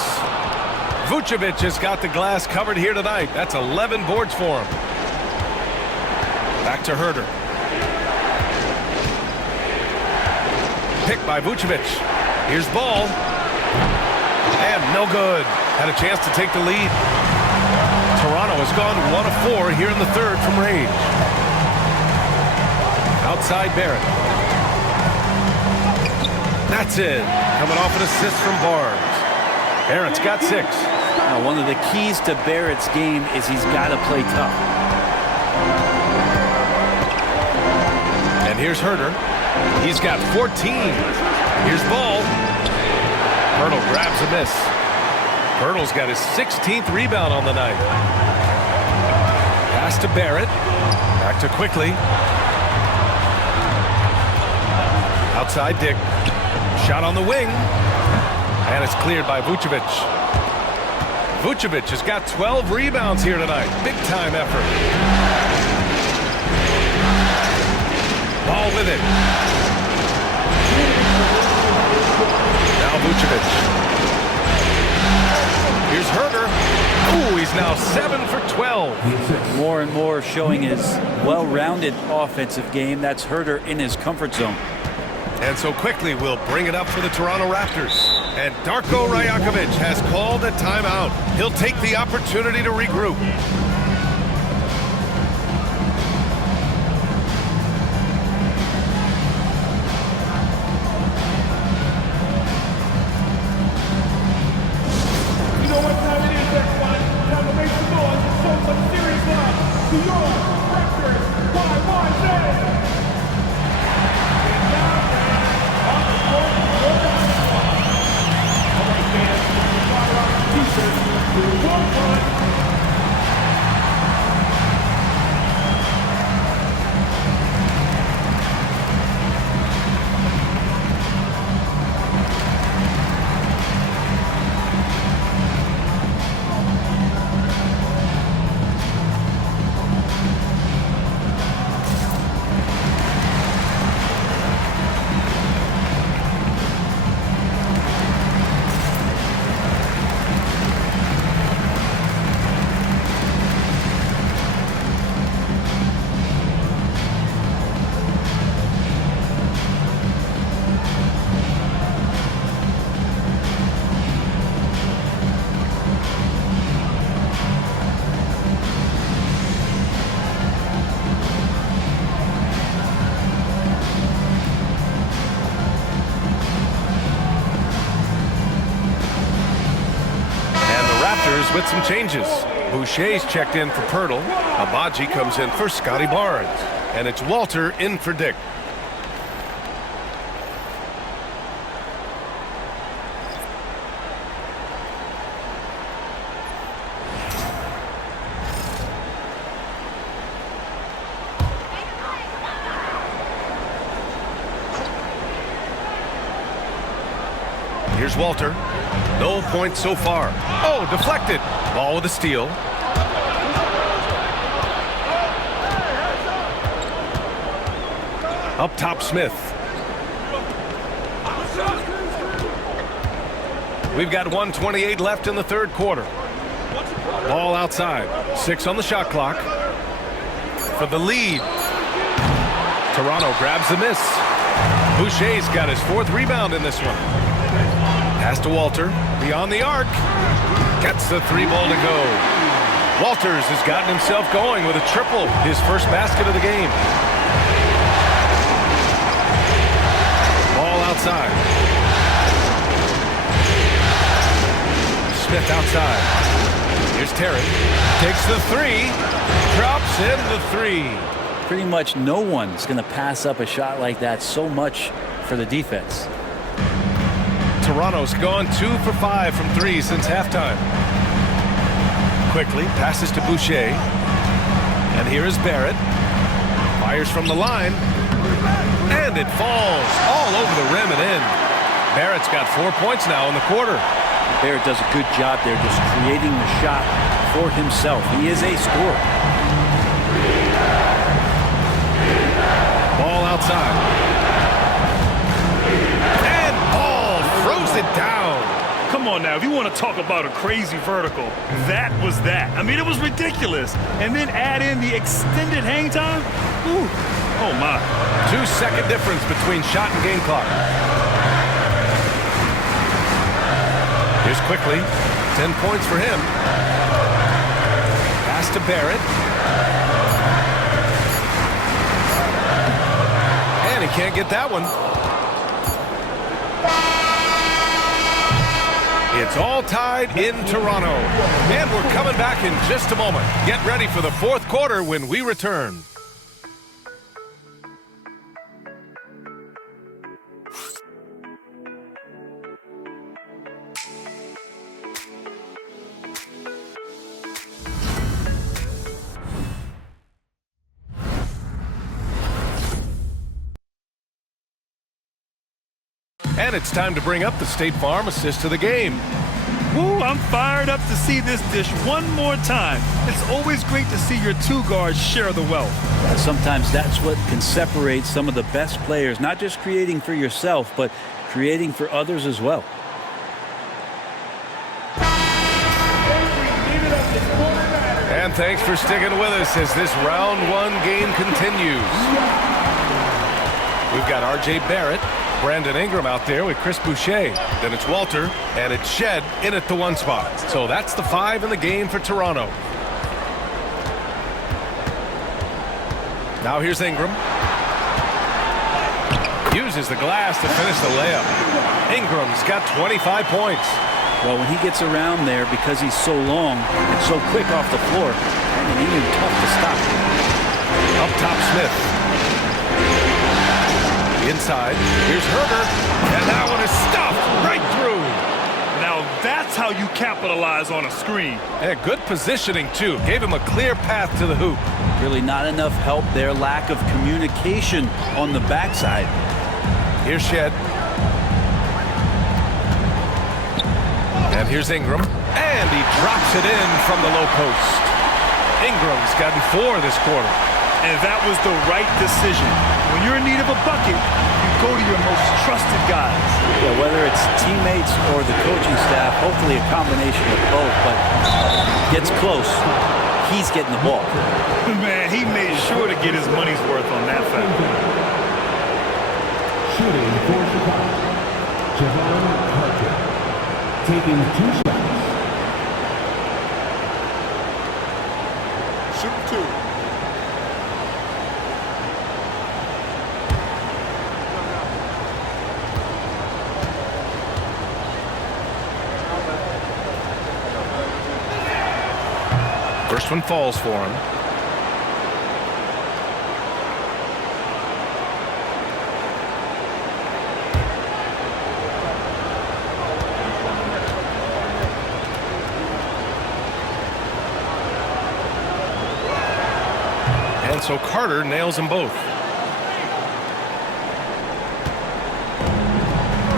Vucevic has got the glass covered here tonight. That's 11 boards for him. Back to Herter. Picked by Vucevic. Here's Ball. And no good. Had a chance to take the lead. Toronto has gone 1 of 4 here in the third from range. Outside Barrett. That's it. Coming off an assist from Barnes. Barrett's got 6. Now, one of the keys to Barrett's game is he's got to play tough. And here's Herder. He's got 14. Here's Ball. Hurdle grabs a miss. Hurdle's got his 16th rebound on the night. Pass to Barrett. Back to Quickly. Outside Dick. Shot on the wing. And it's cleared by Vucevic. Vucevic has got 12 rebounds here tonight. Big time effort. Ball with it. Now Vucevic. Here's Herder. Ooh, he's now 7 for 12. More and more showing his well-rounded offensive game. That's Herder in his comfort zone. And so Quickly will bring it up for the Toronto Raptors. And Darko Rajakovic has called a timeout. He'll take the opportunity to regroup. You know what time it is, everyone? Time to make some noise and show some serious love to your Raptors YYZ. With some changes. Boucher's checked in for Pirtle. Abaji comes in for Scotty Barnes. And it's Walter in for Dick. Here's Walter. No points so far. Oh, deflected. Ball with a steal. Up top, Smith. We've got 1:28 left in the third quarter. Ball outside. 6 on the shot clock. For the lead. Toronto grabs the miss. Boucher's got his 4th rebound in this one. Pass to Walter, beyond the arc. Gets the 3-ball to go. Walters has gotten himself going with a triple, his first basket of the game. Ball outside. Smith outside. Here's Terry. Takes the 3. Drops in the 3. Pretty much no one's going to pass up a shot like that so much for the defense. Toronto's gone 2 for 5 from 3 since halftime. Quickly passes to Boucher. And here is Barrett. Fires from the line. And it falls all over the rim and in. Barrett's got 4 points now in the quarter. Barrett does a good job there just creating the shot for himself. He is a scorer. Ball outside. It down. Come on now, if you want to talk about a crazy vertical, that was that. I mean, it was ridiculous. And then add in the extended hang time. Ooh, oh my. 2-second difference between shot and game clock. Here's Quickly. 10 points for him. Pass to Barrett. And he can't get that one. It's all tied in Toronto. And we're coming back in just a moment. Get ready for the fourth quarter when we return. And it's time to bring up the State Farm assist to the game. Woo, I'm fired up to see this dish one more time. It's always great to see your two guards share the wealth. Sometimes that's what can separate some of the best players, not just creating for yourself, but creating for others as well. And thanks for sticking with us as this round one game continues. We've got R.J. Barrett, Brandon Ingram out there with Chris Boucher. Then it's Walter, and it's Shed in at the one spot. So that's the 5 in the game for Toronto. Now here's Ingram. Uses the glass to finish the layup. Ingram's got 25 points. Well, when he gets around there, because he's so long and so quick off the floor, and even tough to stop. Up top, Smith. Inside, here's Herder, and that one is stuffed right through. Now that's how you capitalize on a screen. And good positioning, too. Gave him a clear path to the hoop. Really not enough help there. Lack of communication on the backside. Here's Shed. And here's Ingram. And he drops it in from the low post. Ingram's gotten 4 this quarter. And that was the right decision. When you're in need of a bucket, you go to your most trusted guys. Yeah, whether it's teammates or the coaching staff, hopefully a combination of both, but gets close. He's getting the ball. Man, he made sure to get his money's worth on that foul. Shooting for Chicago, Javon Carter, taking 2 shots. Shoot 2. First one falls for him. And so Carter nails them both.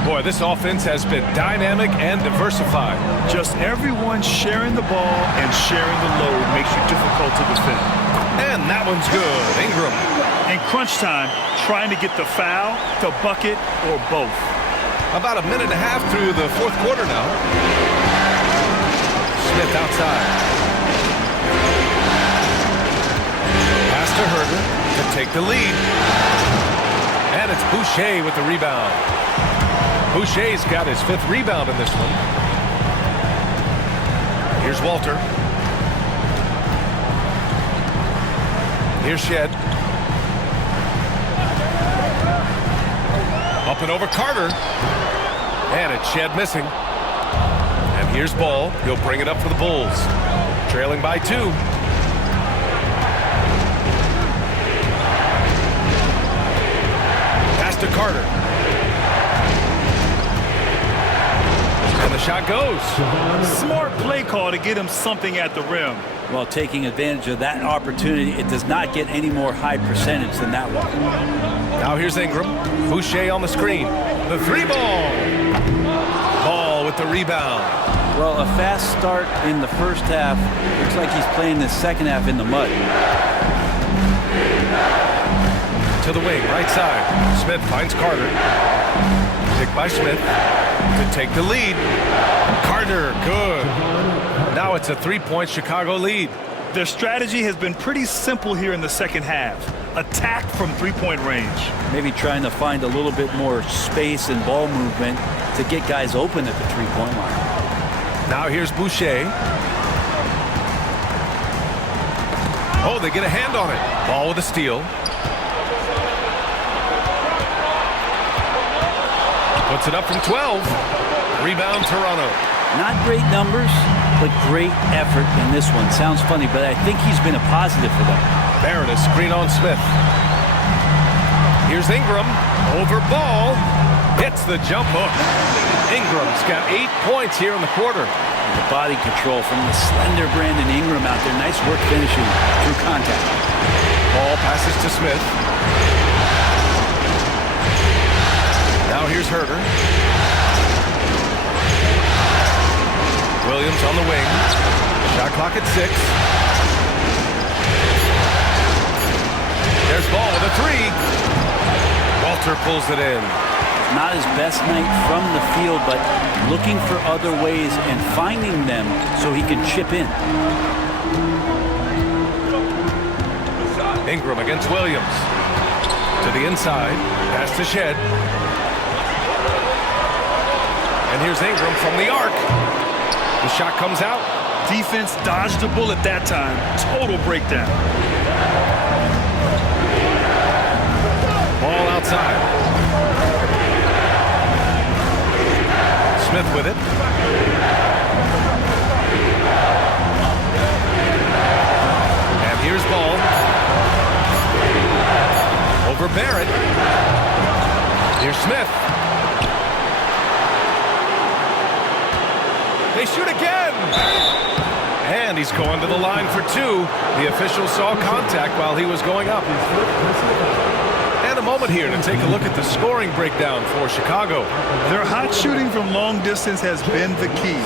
Boy, this offense has been dynamic and diversified. Just everyone sharing the ball and sharing the load makes you difficult to defend. And that one's good. Ingram. In crunch time, trying to get the foul, the bucket, or both. About a minute and a half through the fourth quarter now. Smith outside. Pass to Herder to take the lead. And it's Boucher with the rebound. Boucher's got his 5th rebound in this one. Here's Walter. Here's Shed. Up and over Carter. And it's Shed missing. And here's Ball. He'll bring it up for the Bulls. Trailing by 2. Pass to Carter. And the shot goes. Smart play call to get him something at the rim. Well, taking advantage of that opportunity, it does not get any more high percentage than that one. Now here's Ingram. Boucher on the screen. The 3-ball. Ball with the rebound. Well, a fast start in the first half. Looks like he's playing the second half in the mud. To the wing, right side. Smith finds Carter. Picked by Smith to take the lead. Carter, good. Now it's a 3-point Chicago lead. Their strategy has been pretty simple here in the second half. Attack from 3-point range. Maybe trying to find a little bit more space and ball movement to get guys open at the 3-point line. Now here's Boucher. Oh, they get a hand on it. Ball with a steal. Puts it up from 12. Rebound Toronto. Not great numbers, but great effort in this one. Sounds funny, but I think he's been a positive for them. Barrett, a screen on Smith. Here's Ingram. Over ball. Hits the jump hook. Ingram's got 8 points here in the quarter. The body control from the slender Brandon Ingram out there. Nice work finishing through contact. Ball passes to Smith. Now here's Herter. Williams on the wing. Shot clock at 6. There's Ball with a 3. Walter pulls it in. Not his best night from the field, but looking for other ways and finding them so he can chip in. Ingram against Williams. To the inside. Pass to Shed. And here's Ingram from the arc. The shot comes out. Defense dodged a bullet that time. Total breakdown. Ball outside. Smith with it. And here's Ball. Over Barrett. Here's Smith. They shoot again. And he's going to the line for 2. The official saw contact while he was going up. And a moment here to take a look at the scoring breakdown for Chicago. Their hot shooting from long distance has been the key.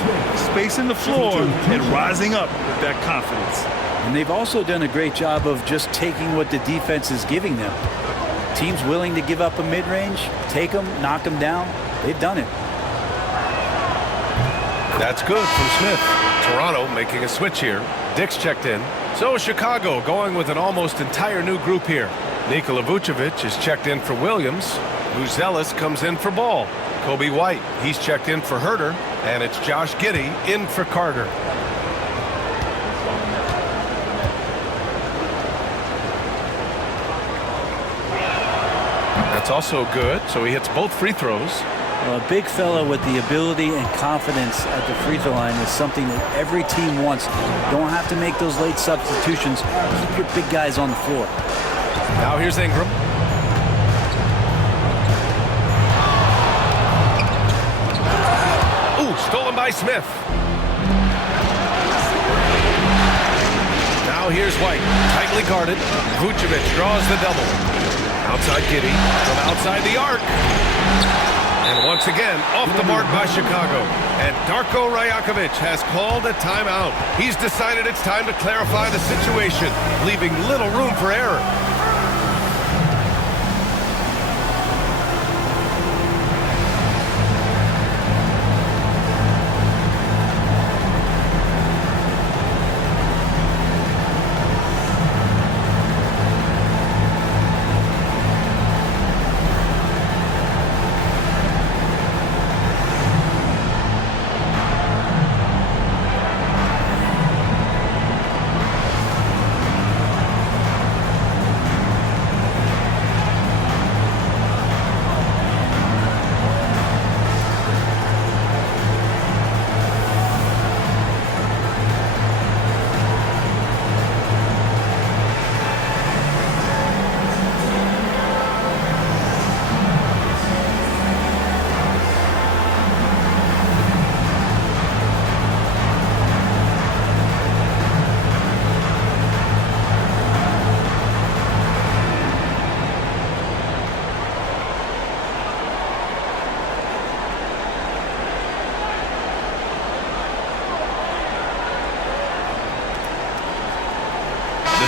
Spacing the floor and rising up with that confidence. And they've also done a great job of just taking what the defense is giving them. Teams willing to give up a mid-range, take them, knock them down. They've done it. That's good from Smith. Toronto making a switch here. Dick's checked in. So Chicago going with an almost entire new group here. Nikola Vucevic is checked in for Williams. Buzelis comes in for Ball. Kobe White, he's checked in for Herter. And it's Josh Giddey in for Carter. That's also good. So he hits both free throws. Well, a big fella with the ability and confidence at the free throw line is something that every team wants. Don't have to make those late substitutions. Keep your big guys on the floor. Now here's Ingram. Ooh, stolen by Smith. Now here's White, tightly guarded. Vucevic draws the double. Outside Giddey, from outside the arc. And once again, off the mark by Chicago. And Darko Rajakovic has called a timeout. He's decided it's time to clarify the situation, leaving little room for error.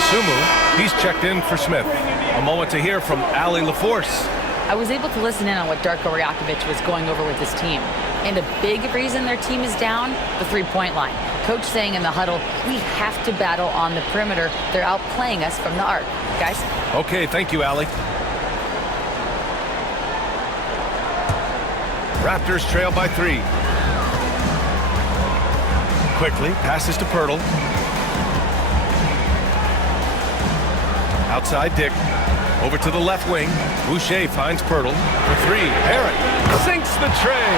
Sumu, he's checked in for Smith. A moment to hear from Allie LaForce. I was able to listen in on what Darko Rajakovic was going over with his team. And a big reason their team is down, the three-point line. Coach saying in the huddle, we have to battle on the perimeter. They're outplaying us from the arc. Guys? Okay, thank you, Allie. Raptors trail by 3. Quickly, passes to Poeltl. Outside Dick. Over to the left wing. Boucher finds Poeltl for 3. Barrett sinks the tray.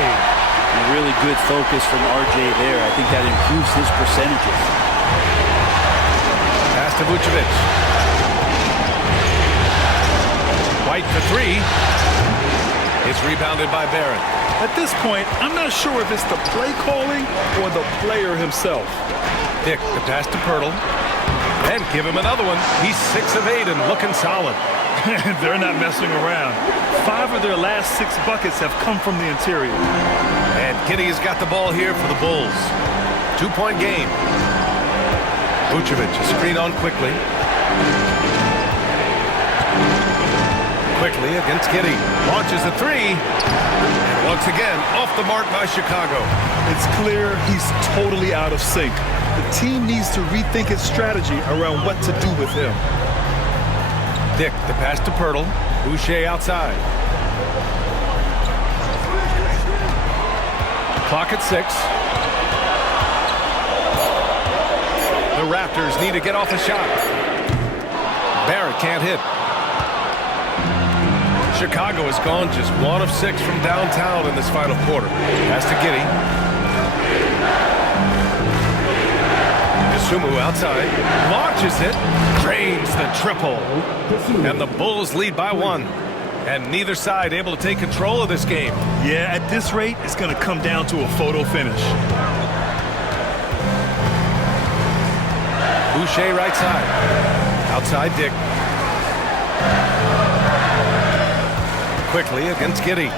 A really good focus from RJ there. I think that improves his percentages. Pass to Vucevic. White for three. It's rebounded by Barrett. At this point, I'm not sure if it's the play calling or the player himself. Dick, the pass to Pirtle. And give him another one. He's 6 of 8 and looking solid. They're not messing around. 5 of their last 6 buckets have come from the interior. And Giddey has got the ball here for the Bulls. 2-point game. Vucevic, a screen on quickly. Quickly against Giddey. Launches a three. And once again, off the mark by Chicago. It's clear he's totally out of sync. The team needs to rethink its strategy around what to do with him. Dick, the pass to Pirtle. Boucher outside. Clock at 6. The Raptors need to get off the shot. Barrett can't hit. Chicago has gone just 1 of 6 from downtown in this final quarter. Pass to Giddey. Sumu outside, launches it, drains the triple, and the Bulls lead by 1. And neither side able to take control of this game. Yeah, at this rate, it's going to come down to a photo finish. Boucher right side, outside Dick. Quickly against Giddey.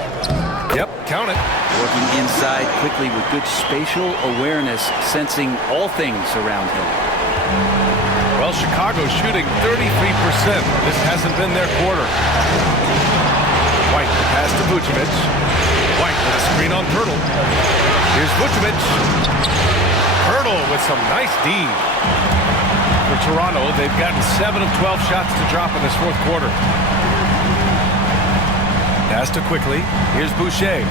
Yep, count it. Working inside quickly with good spatial awareness, sensing all things around him. Well, Chicago's shooting 33%. This hasn't been their quarter. White, the pass to Vucevic. White with a screen on Pirtle. Here's Vucevic. Pirtle with some nice D. For Toronto, they've gotten 7 of 12 shots to drop in this fourth quarter. Pass to quickly. Here's Boucher.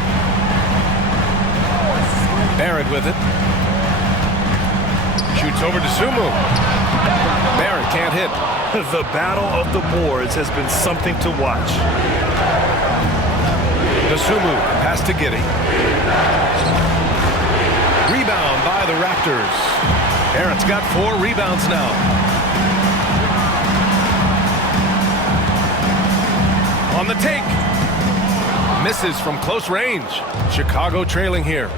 Barrett with it. Shoots over to Sumu. Barrett can't hit. The battle of the boards has been something to watch. To Sumu. Pass to Giddey. Rebound by the Raptors. Barrett's got 4 rebounds now. On the take. Misses from close range. Chicago trailing here.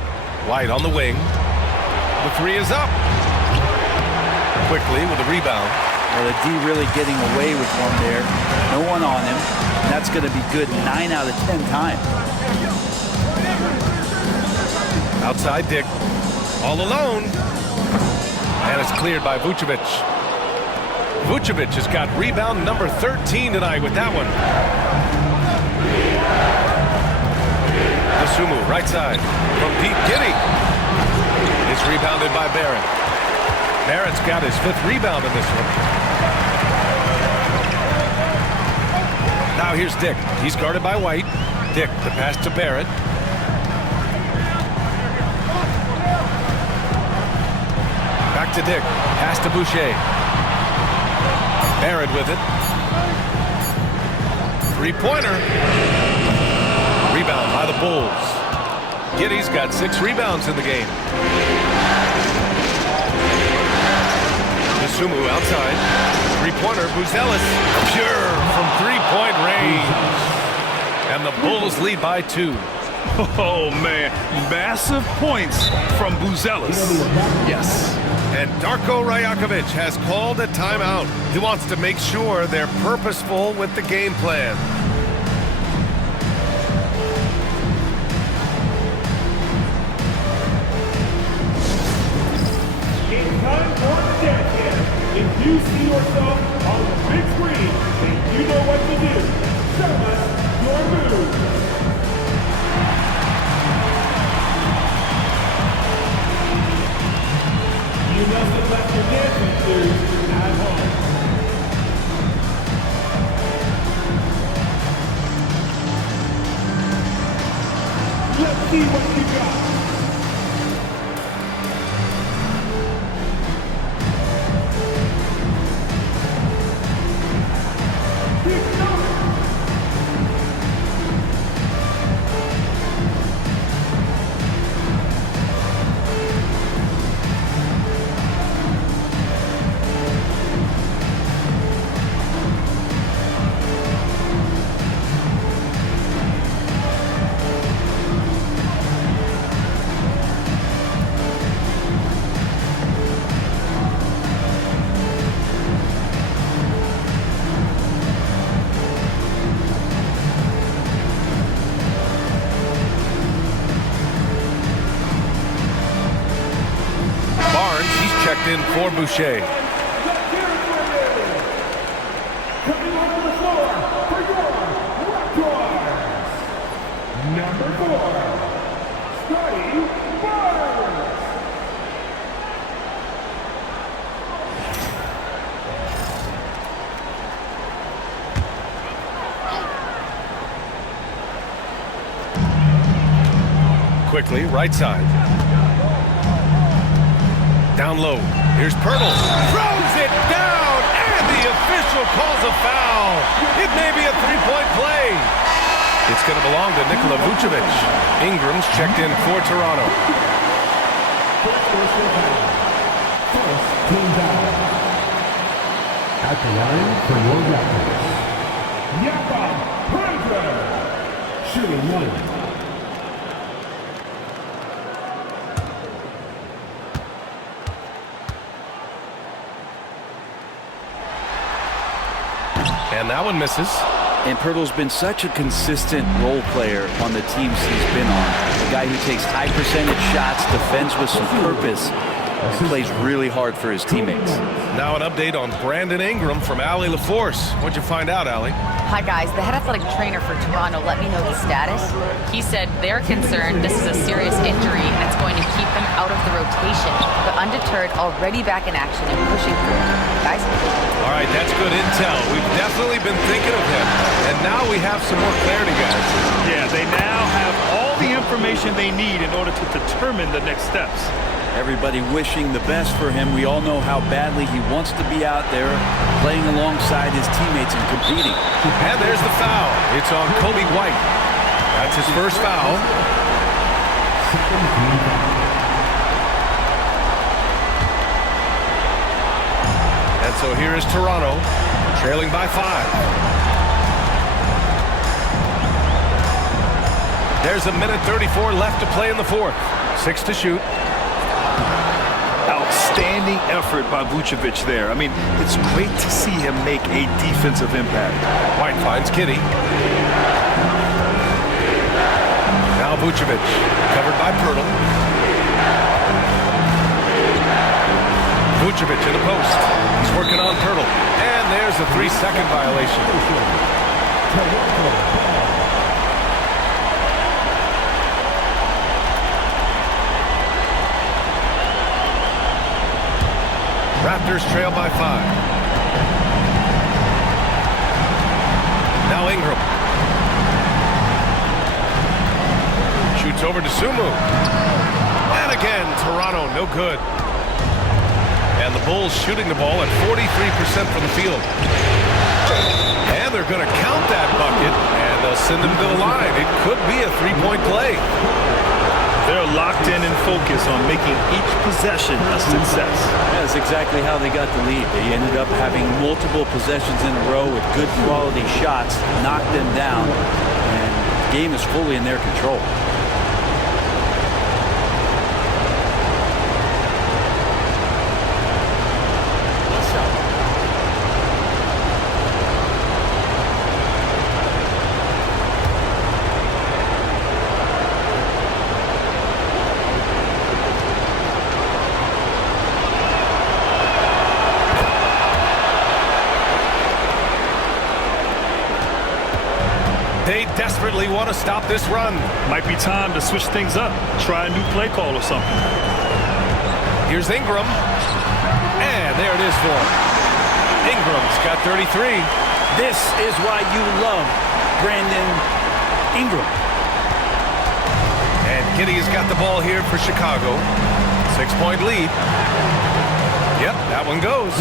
White on the wing. The 3 is up. Quickly with a rebound. Well, the D really getting away with one there. No one on him. And that's going to be good 9 out of 10 times. Outside Dick. All alone. And it's cleared by Vucevic. Vucevic has got rebound number 13 tonight with that one. Sumu, right side, from Pete Giddey. It's rebounded by Barrett. Barrett's got his 5th rebound in this one. Now here's Dick. He's guarded by White. Dick, the pass to Barrett. Back to Dick. Pass to Boucher. Barrett with it. 3-pointer. Rebound by the Bulls. Giddey's got 6 rebounds in the game. Sumu outside. 3-pointer, Buzelis. Pure from 3-point range. And the Bulls lead by 2. Oh, man. Massive points from Buzelis. Yes. And Darko Rajakovic has called a timeout. He wants to make sure they're purposeful with the game plan. It's time for the dance camp. If you see yourself on the big screen and you know what to do, show us your moves. You must have left your dancing shoes at home. Let's see what you got. checked in for Boucher. Coming onto the floor for your Raptors, number 4, Scotty Barnes. Quickly, right side. Down low. Here's Pirtle. Throws it down, and the official calls a foul. It may be a three-point play. It's going to belong to Nikola Vucevic. Ingram's checked in for Toronto. First team foul. At the line for your Raptors, Jakob Poeltl, shooting 1. And that one misses. And Pirtle's been such a consistent role player on the teams he's been on. A guy who takes high percentage shots, defends with some purpose, and plays really hard for his teammates. Now an update on Brandon Ingram from Allie LaForce. What'd you find out, Allie? Hi, guys. The head athletic trainer for Toronto let me know the status. He said they're concerned this is a serious injury and it's going to keep him out of the rotation. But undeterred, already back in action and pushing through. Guys? All right, that's good intel. We've definitely been thinking of him. And now we have some more clarity, guys. Yeah, they now have all the information they need in order to determine the next steps. Everybody wishing the best for him. We all know how badly he wants to be out there playing alongside his teammates and competing. And there's the foul. It's on Kobe White. That's his first foul. And so here is Toronto, trailing by 5. There's a minute 34 left to play in the fourth. 6 to shoot. Outstanding effort by Vucevic there. I mean, it's great to see him make a defensive impact. White finds Kitty. Now Vucevic, covered by Pirtle. Vucevic in the post. He's working on Pirtle. And there's a 3-second violation. Raptors trail by 5. Now Ingram. Shoots over to Sumu. And again, Toronto, no good. And the Bulls shooting the ball at 43% from the field. And they're going to count that bucket, and they'll send him to the line. It could be a three-point play. They're locked in and focused on making each possession a success. That's exactly how they got the lead. They ended up having multiple possessions in a row with good quality shots, knocked them down, and the game is fully in their control. They desperately want to stop this run. Might be time to switch things up. Try a new play call or something. Here's Ingram. And there it is for him. Ingram's got 33. This is why you love Brandon Ingram. And Giddey's got the ball here for Chicago. 6-point lead. Yep, that one goes.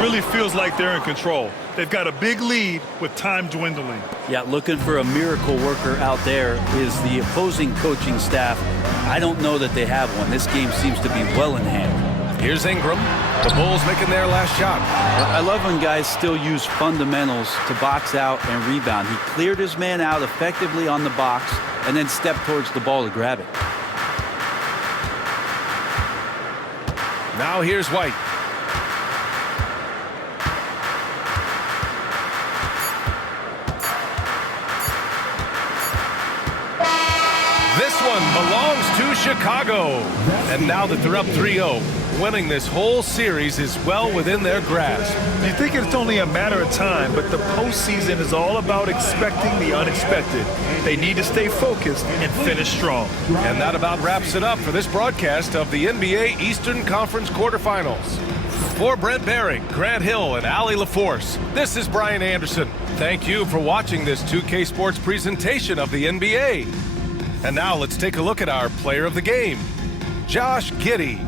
Really feels like they're in control. They've got a big lead with time dwindling. Yeah, looking for a miracle worker out there is the opposing coaching staff. I don't know that they have one. This game seems to be well in hand. Here's Ingram. The Bulls making their last shot. I love when guys still use fundamentals to box out and rebound. He cleared his man out effectively on the box and then stepped towards the ball to grab it. Now here's White. This one belongs to Chicago. And now that they're up 3-0, winning this whole series is well within their grasp. You think it's only a matter of time, but the postseason is all about expecting the unexpected. They need to stay focused and finish strong. And that about wraps it up for this broadcast of the NBA Eastern Conference quarterfinals. For Brent Behring, Grant Hill, and Allie LaForce, this is Brian Anderson. Thank you for watching this 2K Sports presentation of the NBA. And now let's take a look at our player of the game, Josh Giddey.